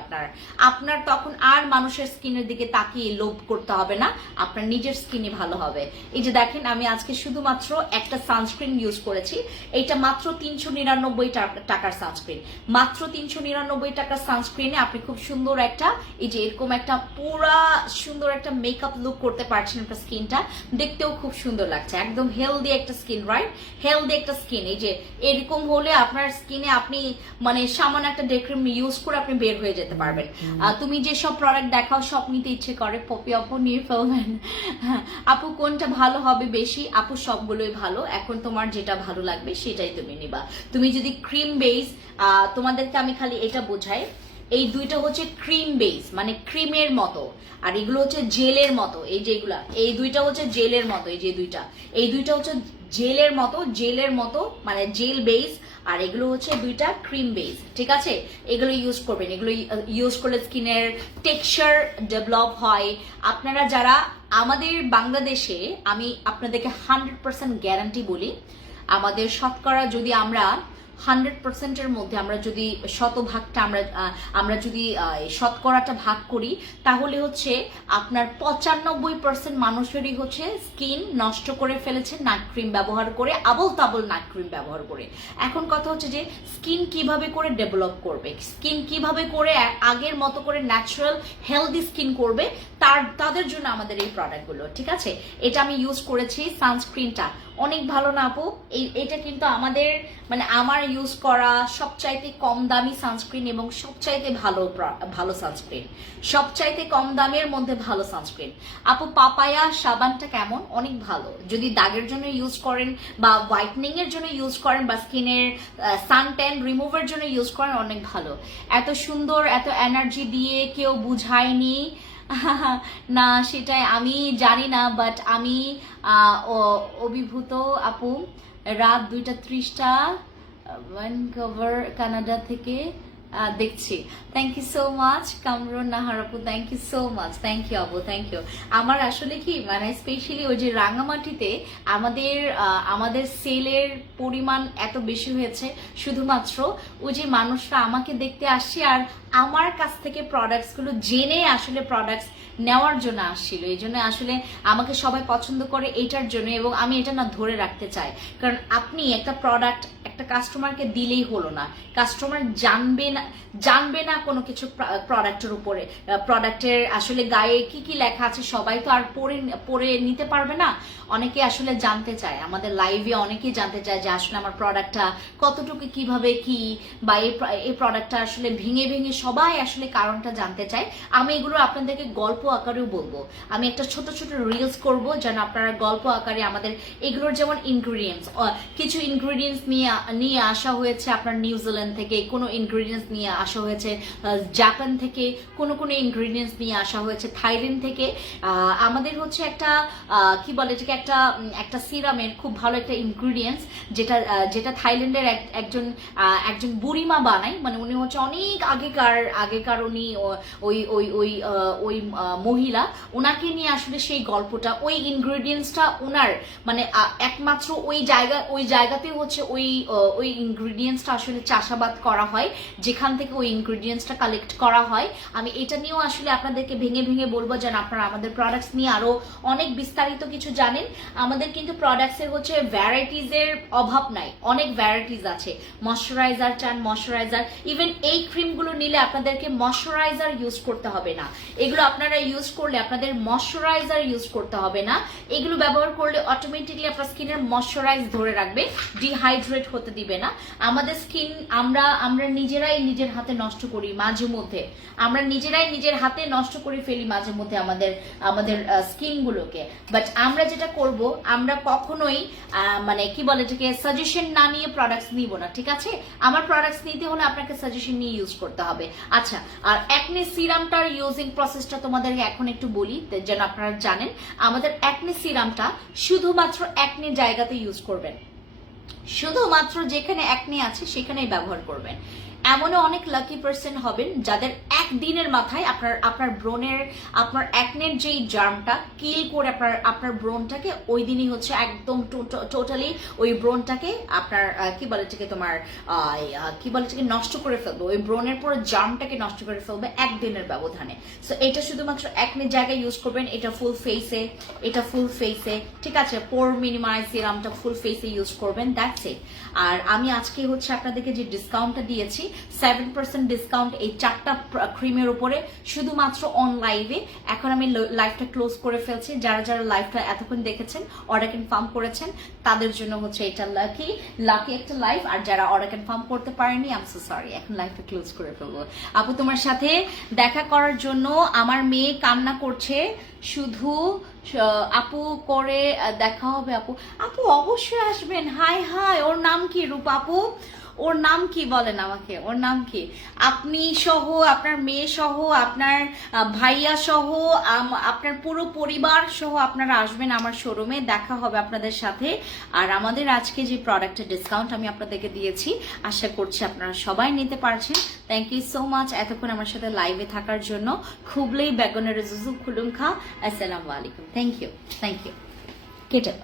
আপনার তখন আর মানুষের স্কিনের দিকে তাকিয়ে লোভ করতে হবে না, আপনার নিজের স্কিনই ভালো হবে। এই যে দেখেন, আমি আজকে শুধুমাত্র একটা সানস্ক্রিন ইউজ করেছি। এইটা মাত্র 399 টাকার সানস্ক্রিন। মাত্র 399 টাকার সানস্ক্রিনে আপনি খুব সুন্দর একটা, এই যে এরকম একটা পুরা সুন্দর একটা মেকআপ লুক করতে পারছেন। আপনার স্কিনটা দেখতেও খুব সুন্দর লাগছে, একদম হেলদি একটা স্কিন, রাইট? হেলদি একটা স্কিন। এই যে এরকম হলে আপনার স্কিনে আপনি মানে সামান্য একটা ডে ক্রিম ইউজ করে আপনি বের হয়ে যেতে পারবেন। তুমি যে সব প্রোডাক্ট দেখাও সব নিতে ইচ্ছে করে, পপি আপু নিয়ে ফেলবেন। আপু কোনটা ভালো হবে বেশি? আপু সবগুলোই ভালো, এখন তোমার যেটা ভালো লাগবে সেটাই তুমি নিবা। তুমি যদি ক্রিম বেস, তোমাদেরকে আমি খালি এটা বোঝাই, এই দুইটা হচ্ছে ক্রিম বেস মানে ক্রিমের মতো, আর এগুলো হচ্ছে জেলের মতো। এই যে এগুলা, এই দুইটা হচ্ছে জেলের মতো। এই যে এই দুইটা হচ্ছে জেলের মতো মানে জেল বেস, আর এগুলো হচ্ছে দুইটা ক্রিম বেস, ঠিক আছে? এগুলো ইউজ করবেন, এগুলো ইউজ করলে স্কিনের টেক্সচার ডেভেলপ হয়। আপনারা যারা আমাদের বাংলাদেশে, আমি আপনাদেরকে 100% গ্যারান্টি বলি, আমাদের শতকরা যদি আমরা 100%-এর মধ্যে আমরা যদি শতভাগটা আমরা যদি শতকরাটা ভাগ করি, তাহলে হচ্ছে আপনার 95% মানুষেরই হচ্ছে স্কিন নষ্ট করে ফেলেছে নাইট ক্রিম ব্যবহার করে, আবল তাবল নাইট ক্রিম ব্যবহার করে। এখন কথা হচ্ছে যে স্কিন কিভাবে করে ডেভেলপ করবে, স্কিন কিভাবে করে আগের মতো করে ন্যাচারাল হেলদি স্কিন করবে, তাদের জন্য আমাদের এই প্রোডাক্টগুলো, ঠিক আছে? এটা আমি ইউজ করেছি, সানস্ক্রিনটা অনেক ভালো না আপু? এটা কিন্তু আমাদের মানে আমার ইউজ করা সবচাইতে কম দামি সানস্ক্রিন এবং সবচাইতে ভালো সানস্ক্রিন, সবচাইতে কম দামের মধ্যে ভালো সানস্ক্রিন। আপু পাপায়া সাবানটা কেমন? অনেক ভালো। যদি দাগের জন্য ইউজ করেন বা হোয়াইটনিং এর জন্য ইউজ করেন বা স্কিনের সান ট্যান রিমুভের জন্য ইউজ করেন, অনেক ভালো। এত সুন্দর, এত এনার্জি দিয়ে কেউ বুঝায়নি না, সেটাই আমি জানি না, বাট আমি অভিভূত আপু। রাত 2:30 ভ্যানকুভার কানাডা থেকে দেখছি। Thank you so much Kamrun Nahar আপু, thank you so much, thank you আপু, থ্যাংক ইউ। আমার আসলে কি মানে স্পেশালি ওই যে রাঙামাটিতে আমাদের সেলের পরিমাণ এত বেশি হয়েছে, শুধুমাত্র ওই যে মানুষরা আমাকে দেখতে আসছে আর আমার কাছ থেকে প্রোডাক্টসগুলো জেনে আসলে প্রোডাক্টস নেওয়ার জন্য আসছিল। এই জন্য আসলে আমাকে সবাই পছন্দ করে এইটার জন্য, এবং আমি এটা না ধরে রাখতে চাই। কারণ আপনি একটা প্রোডাক্ট একটা কাস্টমারকে দিলেই হলো না, কাস্টমার জানবে না কোনো কিছু প্রোডাক্টের উপরে, প্রোডাক্টের আসলে গায়ে কি কি লেখা আছে সবাই তো আর পড়ে নিতে পারবে না। অনেকে আসলে জানতে চায়, আমাদের লাইভে অনেকেই জানতে চায় যে আসলে আমার প্রোডাক্টটা কতটুকু কিভাবে কি, বা এই প্রোডাক্টটা আসলে ভেঙে ভেঙে সবাই আসলে কারণটা জানতে চায়। আমি এগুলো আপনাদেরকে গল্প আকারেও বলবো, আমি একটা ছোট ছোট রিলস করব যেন আপনারা গল্প আকারে আমাদের এগুলোর, যেমন ইনগ্রিডিয়েন্টস, কিছু ইনগ্রিডিয়েন্টস নিয়ে আসা হয়েছে আপনার নিউজিল্যান্ড থেকে, কোনো ইনগ্রিডিয়েন্টস নিয়ে আসা হয়েছে জাপান থেকে, কোনো ইনগ্রিডিয়েন্টস নিয়ে আসা হয়েছে থাইল্যান্ড থেকে। আমাদের হচ্ছে একটা কি বলে এটাকে, একটা সিরামের খুব ভালো একটা ইনগ্রিডিয়েন্টস, যেটা থাইল্যান্ডের একজন বুড়িমা বানায়, মানে উনি হচ্ছে অনেক আগেকার উনি ওই মহিলা, ওনাকে নিয়ে আসলে সেই গল্পটা, ওই ইনগ্রিডিয়েন্টসটা ওনার মানে একমাত্র ওই জায়গাতে হচ্ছে ওই ইনগ্রিডিয়েন্টসটা আসলে চাষাবাদ করা হয়, যেখান থেকে ওই ইনগ্রিডিয়েন্টসটা কালেক্ট করা হয়। আমি এটা নিয়েও আসলে আপনাদেরকে ভেঙে ভেঙে বলবো যেন আপনারা আমাদের প্রোডাক্টস নিয়ে আরো অনেক বিস্তারিত কিছু জানেন। আমাদের কিন্তু প্রোডাক্টসের হচ্ছে ভ্যারাইটিজের অভাব নাই, অনেক ভ্যারাইটিস আছে। ময়শ্চারাইজার চান, ময়শ্চারাইজার, ইভেন এই ক্রিমগুলো নিলে আপনাদেরকে ময়শ্চারাইজার ইউজ করতে হবে না। এগুলো আপনারা ইউজ করলে আপনাদের ময়শ্চারাইজার ইউজ করতে হবে না। এগুলো ব্যবহার করলে অটোমেটিকলি আপনার স্কিনের ময়শ্চারাইজ ধরে রাখবে, ডিহাইড্রেট হতে দিবে না। আমাদের স্কিন আমরা নিজেরাই নিজের হাতে নষ্ট করি মাঝে মধ্যে, আমরা নিজেরাই নিজের হাতে নষ্ট করে ফেলি মাঝে মধ্যে আমাদের স্কিন গুলোকে। বাট আমরা যেটা করব, আমরা কখনোই মানে কি বলে এটাকে, সাজেশন না নিয়ে প্রোডাক্টস নিব না, ঠিক আছে? আমার প্রোডাক্টস নিতে হলে আপনাকে সাজেশন নিয়ে ইউজ করতে হবে। আচ্ছা, আর অ্যাকনে সিরামটার ইউজিং প্রসেসটা তোমাদেরকে এখন একটু বলি যেন আপনারা জানেন। আমাদের অ্যাকনে সিরামটা শুধুমাত্র অ্যাকনে জায়গাতে ইউজ করবেন, শুধুমাত্র যেখানে অ্যাকনে আছে সেখানেই ব্যবহার করবেন। এমনও অনেক লাকি পার্সন হবেন যাদের একদিনের মাথায় আপনার ব্রণের আপনার অ্যাকনের যেই জার্মটা কিল করে আপনার ব্রণটাকে ওই দিনই হচ্ছে একদম টোটালি ওই ব্রণটাকে আপনার কি বলে এটাকে তোমার কি বলে এটাকে নষ্ট করে ফেলবে, ওই ব্রণের পুরো জার্মটাকে নষ্ট করে ফেলবে একদিনের ব্যবধানে। সো এটা শুধুমাত্র অ্যাকনের জায়গায় ইউজ করবেন, এটা ফুল ফেসে, ঠিক আছে। পোর মিনিমাইজ সিরামটা ফুল ফেসে ইউজ করবেন, দ্যাটস ইট। আর আমি আজকে হচ্ছে আপনাদেরকে যে ডিসকাউন্টটা দিয়েছি 7% ডিসকাউন্ট এই 4টা ক্রিমের উপরে শুধুমাত্র অন লাইভে। এখন আমি লাইভটা ক্লোজ করে ফেলছি। যারা যারা লাইভটা এতক্ষণ দেখেছেন, অর্ডার কনফার্ম করেছেন, তাদের জন্য হচ্ছে এটা লাকি একটা লাইভ। আর যারা অর্ডার কনফার্ম করতে পারেনি, আই এম সো সরি, এখন লাইভটা ক্লোজ করে ফেলবো। আপু তোমার সাথে দেখা করার জন্য আমার মেয়ে কান্না করছে, শুধু আপু করে দেখা হবে। আপু অবশ্যই আসবেন। হাই ওর নাম কি? রূপা আপু, ওর নাম কি বলেন আমাকে, ওর নাম কি? আপনি সহ, আপনার মেয়ে সহ, আপনার ভাইয়া সহ, আপনার পুরো পরিবার সহ আপনারা আসবেন আমার শোরুমে, দেখা হবে আপনাদের সাথে। আর আমাদের আজকে যে প্রোডাক্টের ডিসকাউন্ট আমি আপনাদেরকে দিয়েছি, আশা করছি আপনারা সবাই নিতে পারছেন। থ্যাংক ইউ সো মাচ এতক্ষণ আমার সাথে লাইভে থাকার জন্য। খুবলেই বেগুনের জুজু খুলুম খা। আসসালামু আলাইকুম। থ্যাংক ইউ কেটে